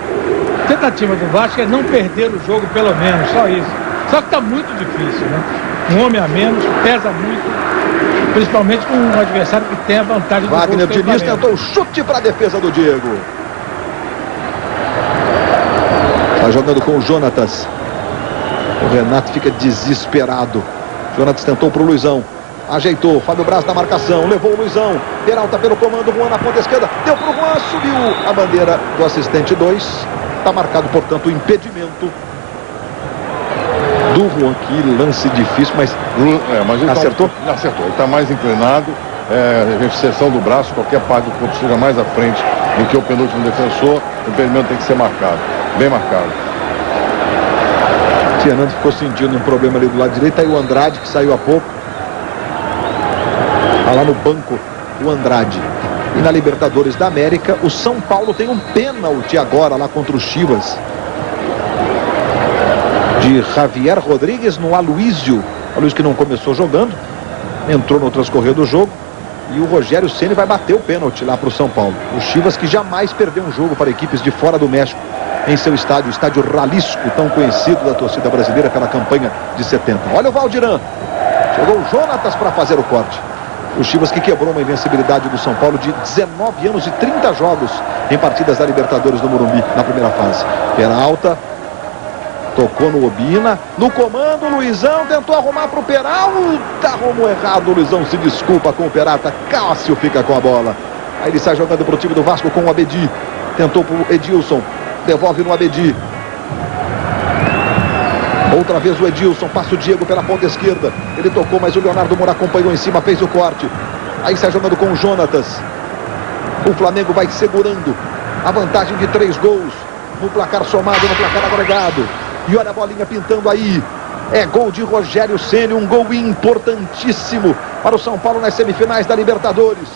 A tentativa do Vasco é não perder o jogo, pelo menos, só isso. Só que está muito difícil, né? Um homem a menos, pesa muito, principalmente com um adversário que tem a vantagem do Wagner Diniz tentou o chute para a defesa do Diego. Está jogando com o Jonatas. O Renato fica desesperado. Jonatas tentou para o Luizão. Ajeitou, Fábio Braz na marcação, levou o Luizão. Peralta pelo comando, Juan na ponta esquerda. Deu para o Juan, subiu a bandeira do assistente 2. Está marcado, portanto, o impedimento do Juan. Que lance difícil, mas ele acertou? Acertou, ele está mais inclinado, exceção do braço, qualquer parte do corpo chega mais à frente do que o penúltimo defensor, o impedimento tem que ser marcado, bem marcado. Fernando ficou sentindo um problema ali do lado direito, aí o Andrade que saiu há pouco. Está lá no banco o Andrade. E na Libertadores da América, o São Paulo tem um pênalti agora lá contra os Chivas. De Javier Rodrigues no Aloysio. Aloysio que não começou jogando, entrou no transcorrer do jogo. E o Rogério Ceni vai bater o pênalti lá para o São Paulo. O Chivas que jamais perdeu um jogo para equipes de fora do México em seu estádio, o estádio Jalisco, tão conhecido da torcida brasileira pela campanha de 70. Olha o Valdiran. Chegou o Jonatas para fazer o corte. O Chivas que quebrou uma invencibilidade do São Paulo de 19 anos e 30 jogos em partidas da Libertadores do Morumbi na primeira fase. Peralta tocou no Obina, no comando, o Luizão tentou arrumar para o Peralta, arrumou errado, o Luizão se desculpa com o Peralta, Cássio fica com a bola. Aí ele sai jogando para o time do Vasco com o Abedi, tentou para o Edilson, devolve no Abedi. Outra vez o Edilson, passa o Diego pela ponta esquerda, ele tocou, mas o Leonardo Moura acompanhou em cima, fez o corte. Aí sai jogando com o Jonatas. O Flamengo vai segurando a vantagem de 3 gols no placar somado, no placar agregado. E olha a bolinha pintando aí. É gol de Rogério Ceni, um gol importantíssimo para o São Paulo nas semifinais da Libertadores.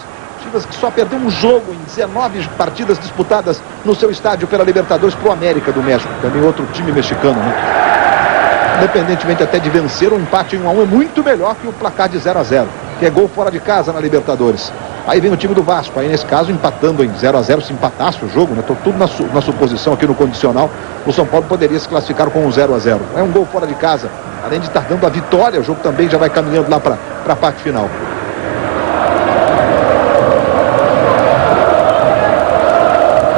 Chivas que só perdeu um jogo em 19 partidas disputadas no seu estádio pela Libertadores para o América do México, também outro time mexicano, né? Independentemente até de vencer, um empate em 1-1 é muito melhor que o placar de 0-0, que é gol fora de casa na Libertadores. Aí vem o time do Vasco, aí nesse caso empatando em 0-0, se empatasse o jogo, né? Tô tudo na suposição aqui no condicional, o São Paulo poderia se classificar com um 0-0. É um gol fora de casa, além de estar dando a vitória, o jogo também já vai caminhando lá para a parte final.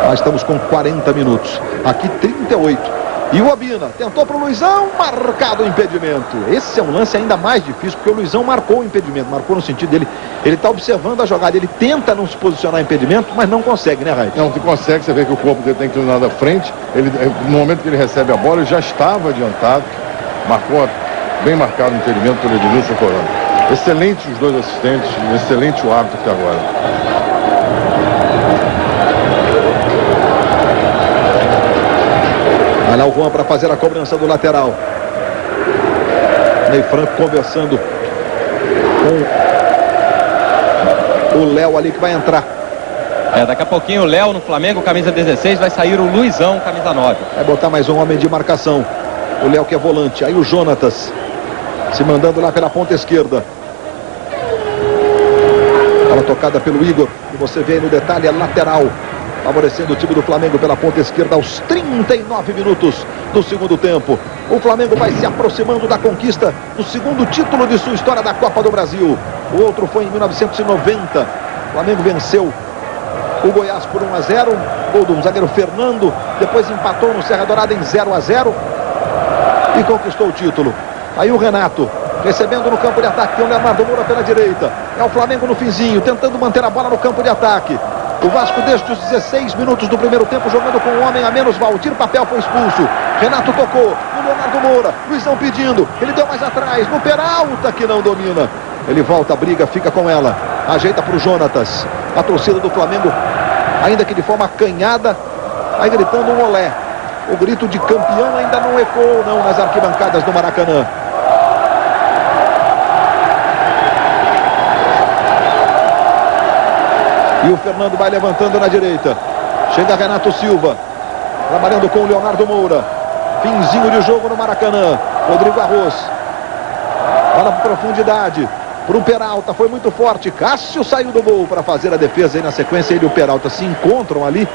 Nós estamos com 40 minutos, aqui 38. E o Obina tentou para o Luizão, marcado o impedimento. Esse é um lance ainda mais difícil, porque o Luizão marcou o impedimento. Marcou no sentido dele, ele está observando a jogada, ele tenta não se posicionar em impedimento, mas não consegue, né, Raid? Não consegue, você vê que o corpo dele tem inclinado à frente. No momento que ele recebe a bola, ele já estava adiantado. Marcou, bem marcado o impedimento pelo Edilson Corona. Excelente os dois assistentes, excelente o árbitro até agora. Vai lá o Juan para fazer a cobrança do lateral. Ney Franco conversando com o Léo ali que vai entrar. Daqui a pouquinho o Léo no Flamengo, camisa 16, vai sair o Luizão, camisa 9. Vai botar mais um homem de marcação. O Léo que é volante. Aí o Jonatas se mandando lá pela ponta esquerda. Bola tocada pelo Igor. E você vê aí no detalhe a lateral, favorecendo o time do Flamengo pela ponta esquerda aos 39 minutos do segundo tempo. O Flamengo vai se aproximando da conquista do segundo título de sua história da Copa do Brasil. O outro foi em 1990. O Flamengo venceu o Goiás por 1-0. Gol do zagueiro Fernando. Depois empatou no Serra Dourada em 0-0 e conquistou o título. Aí o Renato recebendo no campo de ataque. Tem o Leonardo Moura pela direita. É o Flamengo no finzinho, tentando manter a bola no campo de ataque. O Vasco desde os 16 minutos do primeiro tempo jogando com um homem a menos. Valdir Papel foi expulso. Renato tocou no Leonardo Moura. Luizão pedindo. Ele deu mais atrás no Peralta que não domina. Ele volta, briga, fica com ela. Ajeita para o Jonatas. A torcida do Flamengo, ainda que de forma acanhada, vai gritando um olé. O grito de campeão ainda não ecoou não nas arquibancadas do Maracanã. E o Fernando vai levantando na direita. Chega Renato Silva, trabalhando com o Leonardo Moura. Finzinho de jogo no Maracanã. Rodrigo Arroz. Bola para profundidade. Para o Peralta, foi muito forte. Cássio saiu do gol para fazer a defesa. E na sequência ele e o Peralta se encontram ali.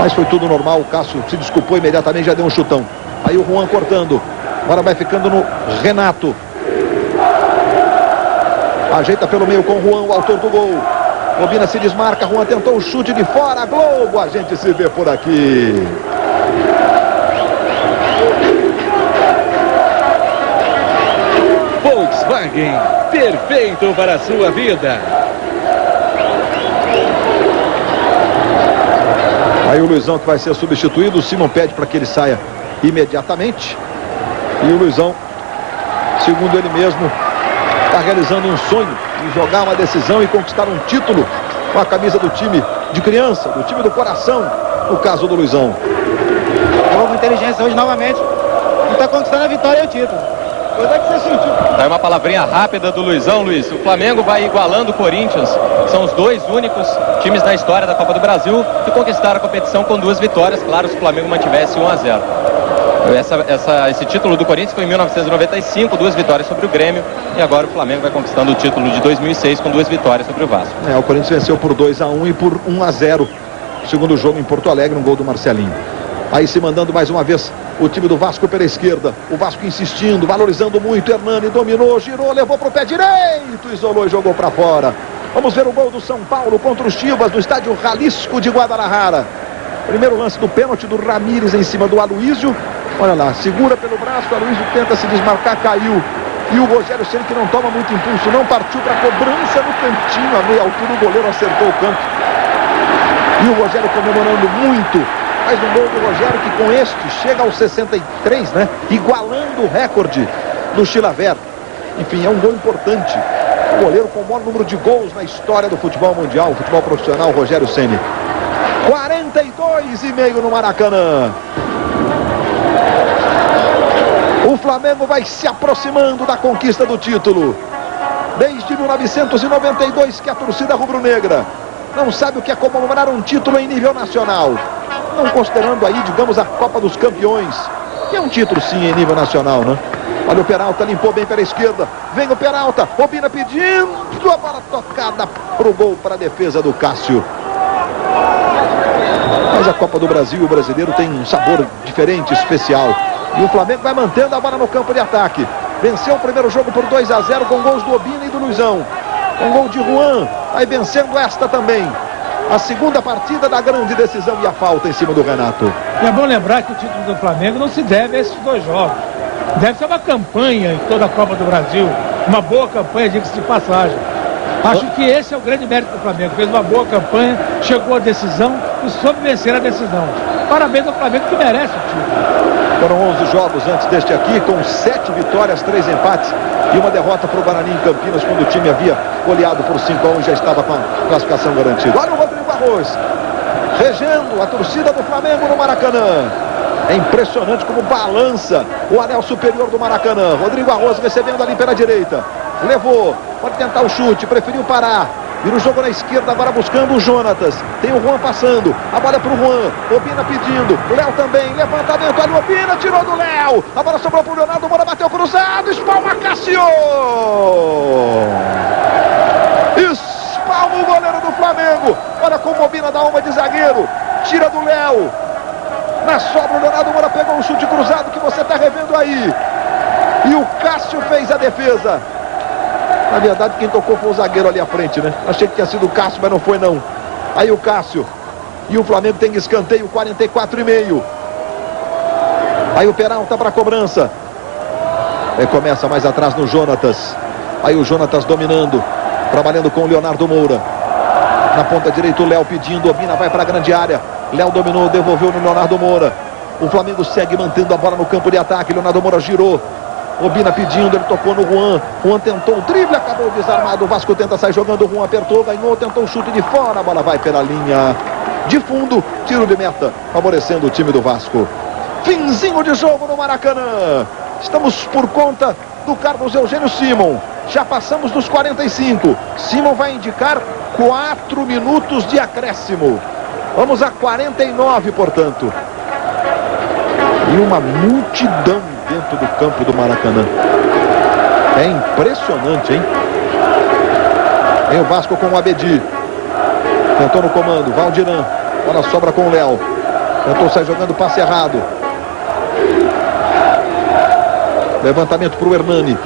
Mas foi tudo normal. O Cássio se desculpou imediatamente, já deu um chutão. Aí o Juan cortando. Agora vai ficando no Renato. Ajeita pelo meio com o Juan, o autor do gol. Obina se desmarca, Juan tentou o chute de fora, Globo, a gente se vê por aqui. Volkswagen, perfeito para a sua vida. Aí o Luizão que vai ser substituído, o Simon pede para que ele saia imediatamente. E o Luizão, segundo ele mesmo, está realizando um sonho de jogar uma decisão e conquistar um título com a camisa do time de criança, do time do coração, no caso do Luizão. Jogou com inteligência hoje novamente e está conquistando a vitória e o título. Coisa que você sentiu. Tá uma palavrinha rápida do Luizão, Luiz. O Flamengo vai igualando o Corinthians. São os dois únicos times na história da Copa do Brasil que conquistaram a competição com 2 vitórias. Claro, se o Flamengo mantivesse 1-0. Esse título do Corinthians foi em 1995, 2 vitórias sobre o Grêmio. E agora o Flamengo vai conquistando o título de 2006 com 2 vitórias sobre o Vasco. O Corinthians venceu por 2-1 e por 1-0. Segundo jogo em Porto Alegre, um gol do Marcelinho. Aí se mandando mais uma vez o time do Vasco pela esquerda. O Vasco insistindo, valorizando muito. Hernani dominou, girou, levou para o pé direito, isolou e jogou para fora. Vamos ver o gol do São Paulo contra os Chivas do estádio Jalisco de Guadalajara. Primeiro lance do pênalti do Ramírez em cima do Aloísio. Olha lá, segura pelo braço, o Aloísio tenta se desmarcar, caiu. E o Rogério Ceni, que não toma muito impulso, não partiu para a cobrança no cantinho, a meia altura, o goleiro acertou o canto. E o Rogério comemorando muito. Mais um gol do Rogério que com este chega aos 63, né? Igualando o recorde do Chilavert. Enfim, é um gol importante. O goleiro com o maior número de gols na história do futebol mundial, futebol profissional, Rogério Ceni. 42,5 no Maracanã. O Flamengo vai se aproximando da conquista do título. Desde 1992 que a torcida rubro-negra não sabe o que é comemorar um título em nível nacional. Não considerando aí, digamos, a Copa dos Campeões, que é um título sim em nível nacional, né? Olha o Peralta, limpou bem pela esquerda. Vem o Peralta, Robina pedindo a bola tocada pro gol, para a defesa do Cássio. Mas a Copa do Brasil, o brasileiro, tem um sabor diferente, especial. E o Flamengo vai mantendo a bola no campo de ataque. Venceu o primeiro jogo por 2-0 com gols do Obina e do Luizão. Com gol de Juan, vai vencendo esta também. A segunda partida da grande decisão e a falta em cima do Renato. E é bom lembrar que o título do Flamengo não se deve a esses dois jogos. Deve ser uma campanha em toda a Copa do Brasil. Uma boa campanha, diga-se de passagem. Acho que esse é o grande mérito do Flamengo. Fez uma boa campanha, chegou à decisão e soube vencer a decisão. Parabéns ao Flamengo, que merece o título. Foram 11 jogos antes deste aqui, com 7 vitórias, 3 empates e uma derrota para o Guarani em Campinas, quando o time havia goleado por 5-1 e já estava com a classificação garantida. Olha o Rodrigo Arroz, regendo a torcida do Flamengo no Maracanã. É impressionante como balança o anel superior do Maracanã. Rodrigo Arroz recebendo ali pela direita. Levou, pode tentar o chute, preferiu parar. Vira o jogo na esquerda, agora buscando o Jonatas. Tem o Juan passando. A bola é pro Juan. Obina pedindo. O Léo também. Levantamento ali. Obina tirou do Léo. A bola sobrou pro Leonardo Moura. Bateu cruzado. Espalma Cássio. Espalma o goleiro do Flamengo. Olha como Obina dá uma de zagueiro. Tira do Léo. Na sobra o Leonardo Moura pegou um chute cruzado que você está revendo aí. E o Cássio fez a defesa. Na verdade, quem tocou foi o zagueiro ali à frente, né? Achei que tinha sido o Cássio, mas não foi, não. Aí o Cássio. E o Flamengo tem escanteio, 44,5. Aí o Peralta para a cobrança. Aí começa mais atrás no Jonatas. Aí o Jonatas dominando. Trabalhando com o Leonardo Moura. Na ponta direita o Léo pedindo. Obina vai para a grande área. Léo dominou, devolveu no Leonardo Moura. O Flamengo segue mantendo a bola no campo de ataque. Leonardo Moura girou. Obina pedindo, ele tocou no Juan. Juan tentou o drible, acabou desarmado. O Vasco tenta sair jogando, o Juan apertou, ganhou, tentou o chute de fora. A bola vai pela linha de fundo. Tiro de meta, favorecendo o time do Vasco. Finzinho de jogo no Maracanã. Estamos por conta do Carlos Eugênio Simon. Já passamos dos 45. Simon vai indicar 4 minutos de acréscimo. Vamos a 49, portanto. E uma multidão dentro do campo do Maracanã. É impressionante, hein? Tem o Vasco com o Abedi. Tentou no comando, Valdiran. Bola sobra com o Léo. Tentou sair jogando, passe errado. Levantamento para o Hernani.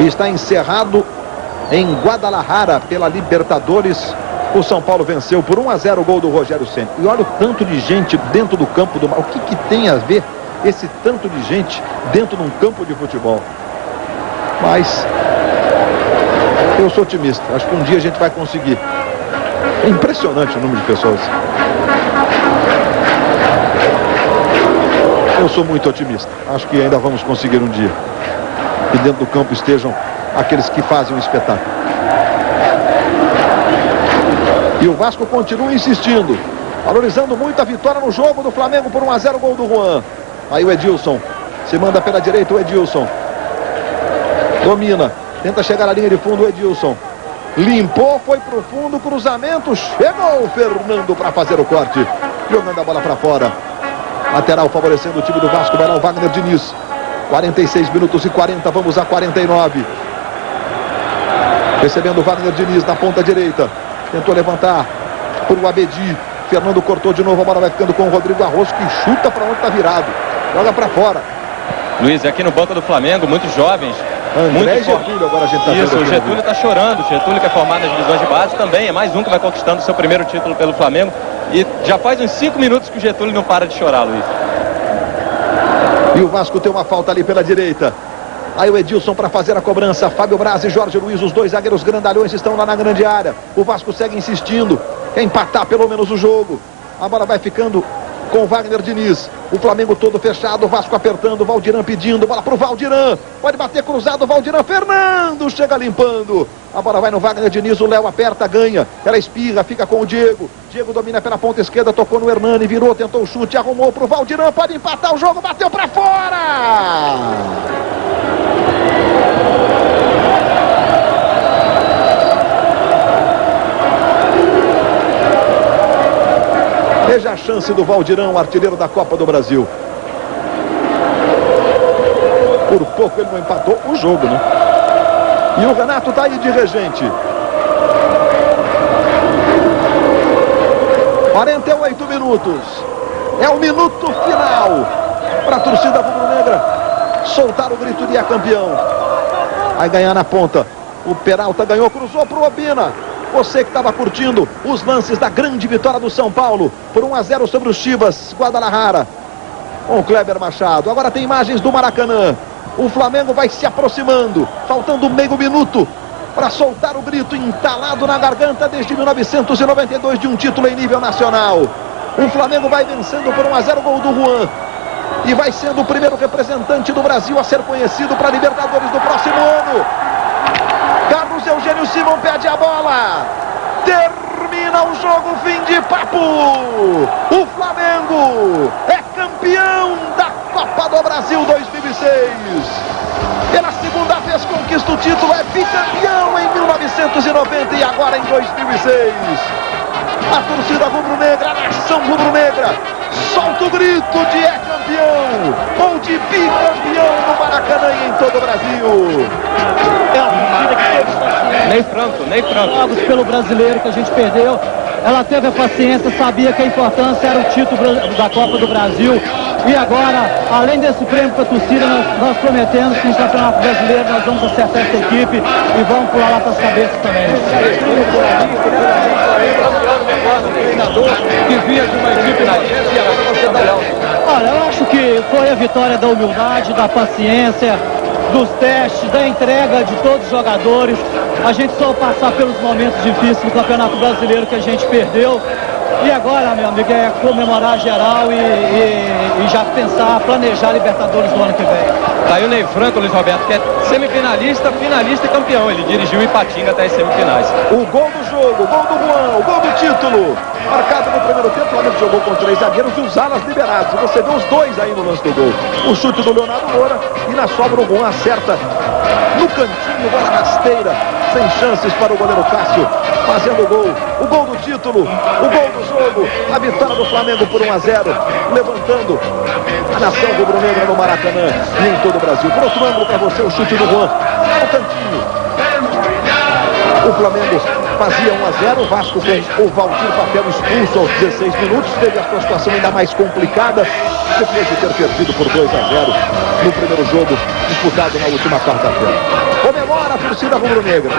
E está encerrado em Guadalajara pela Libertadores. O São Paulo venceu por 1-0 o gol do Rogério Ceni. E olha o tanto de gente dentro do campo do... O que tem a ver esse tanto de gente dentro de um campo de futebol? Mas eu sou otimista. Acho que um dia a gente vai conseguir. É impressionante o número de pessoas. Eu sou muito otimista. Acho que ainda vamos conseguir um dia. Que dentro do campo estejam aqueles que fazem o espetáculo. E o Vasco continua insistindo, valorizando muito a vitória no jogo do Flamengo por 1-0, gol do Juan. Aí o Edilson, se manda pela direita o Edilson. Domina, tenta chegar à linha de fundo o Edilson. Limpou, foi pro fundo, cruzamento, chegou o Fernando para fazer o corte. Jogando a bola para fora. Lateral favorecendo o time do Vasco, vai lá o Wagner Diniz. 46 minutos e 40, vamos a 49. Recebendo o Wagner Diniz na ponta direita. Tentou levantar por o Abedi. Fernando cortou de novo, a bola vai ficando com o Rodrigo Arroz, que chuta para onde está virado. Joga para fora. Luiz, aqui no banco do Flamengo, muitos jovens. André e Getúlio, agora a gente está vendo. Isso, o Getúlio está chorando. O Getúlio, que é formado nas divisões de base, também é mais um que vai conquistando seu primeiro título pelo Flamengo. E já faz uns 5 minutos que o Getúlio não para de chorar, Luiz. E o Vasco tem uma falta ali pela direita. Aí o Edilson para fazer a cobrança. Fábio Braz e Jorge Luiz, os dois zagueiros grandalhões, estão lá na grande área. O Vasco segue insistindo. Quer empatar pelo menos o jogo. A bola vai ficando com o Wagner Diniz. O Flamengo todo fechado, o Vasco apertando, o Valdirã pedindo, bola pro Valdirã. Pode bater cruzado, o Valdirã, Fernando chega limpando. A bola vai no Wagner Diniz, o Léo aperta, ganha. Ela espirra, fica com o Diego. Diego domina pela ponta esquerda, tocou no Hernani, virou, tentou o chute, arrumou pro Valdirã, pode empatar o jogo, bateu pra fora! Veja a chance do Valdirão, artilheiro da Copa do Brasil. Por pouco ele não empatou o jogo, né? E o Renato tá aí de regente. 48 minutos. É o minuto final para a torcida rubro-negra soltar o grito de é campeão. Vai ganhar na ponta. O Peralta ganhou, cruzou pro Obina. Você que estava curtindo os lances da grande vitória do São Paulo por 1-0 sobre os Chivas Guadalajara com o Kleber Machado. Agora tem imagens do Maracanã. O Flamengo vai se aproximando, faltando meio minuto para soltar o grito entalado na garganta desde 1992 de um título em nível nacional. O Flamengo vai vencendo por 1-0, gol do Juan, e vai sendo o primeiro representante do Brasil a ser conhecido para a Libertadores do próximo ano. Carlos Eugênio Simon pede a bola. Termina o jogo, fim de papo. O Flamengo é campeão da Copa do Brasil 2006. Pela segunda vez conquista o título, é bicampeão em 1990 e agora em 2006. A torcida rubro-negra, a nação rubro-negra, solta o grito de é campeão ou de bicampeão no Maracanã e em todo o Brasil. É a torcida que teve paciência. Ney Franco. Jogos pelo brasileiro que a gente perdeu. Ela teve a paciência, sabia que a importância era o título da Copa do Brasil. E agora, além desse prêmio para a torcida, nós prometemos que no Campeonato Brasileiro nós vamos acertar essa equipe e vamos pular lá para as cabeças também. Que vinha de uma equipe na gente. Olha, eu acho que foi a vitória da humildade, da paciência, dos testes, da entrega de todos os jogadores. A gente só passar pelos momentos difíceis do Campeonato Brasileiro que a gente perdeu. E agora, meu amigo, é comemorar geral e já pensar, planejar a Libertadores do ano que vem. Tá aí o Ney Franco, Luiz Roberto, que é semifinalista, finalista e campeão. Ele dirigiu em Ipatinga até as semifinais. O gol do jogo, o gol do Juan, o gol do título. Marcado no primeiro tempo, o Flamengo jogou com 3 zagueiros e os alas liberados. Você vê os dois aí no lance do gol. O chute do Leonardo Moura e na sobra o Juan acerta no cantinho, bola rasteira, sem chances para o goleiro Cássio, fazendo o gol. O gol do título, o gol do jogo, a vitória do Flamengo por 1-0, levantando a nação rubro-negra no Maracanã e em todo o Brasil. Por outro ângulo para você, o chute do Juan, no cantinho. O Flamengo fazia 1-0, o Vasco com o Valdir Papel expulso aos 16 minutos, teve a sua situação ainda mais complicada, depois de ter perdido por 2-0 no primeiro jogo, disputado na última quarta-feira. Comemora a torcida rubro-negra.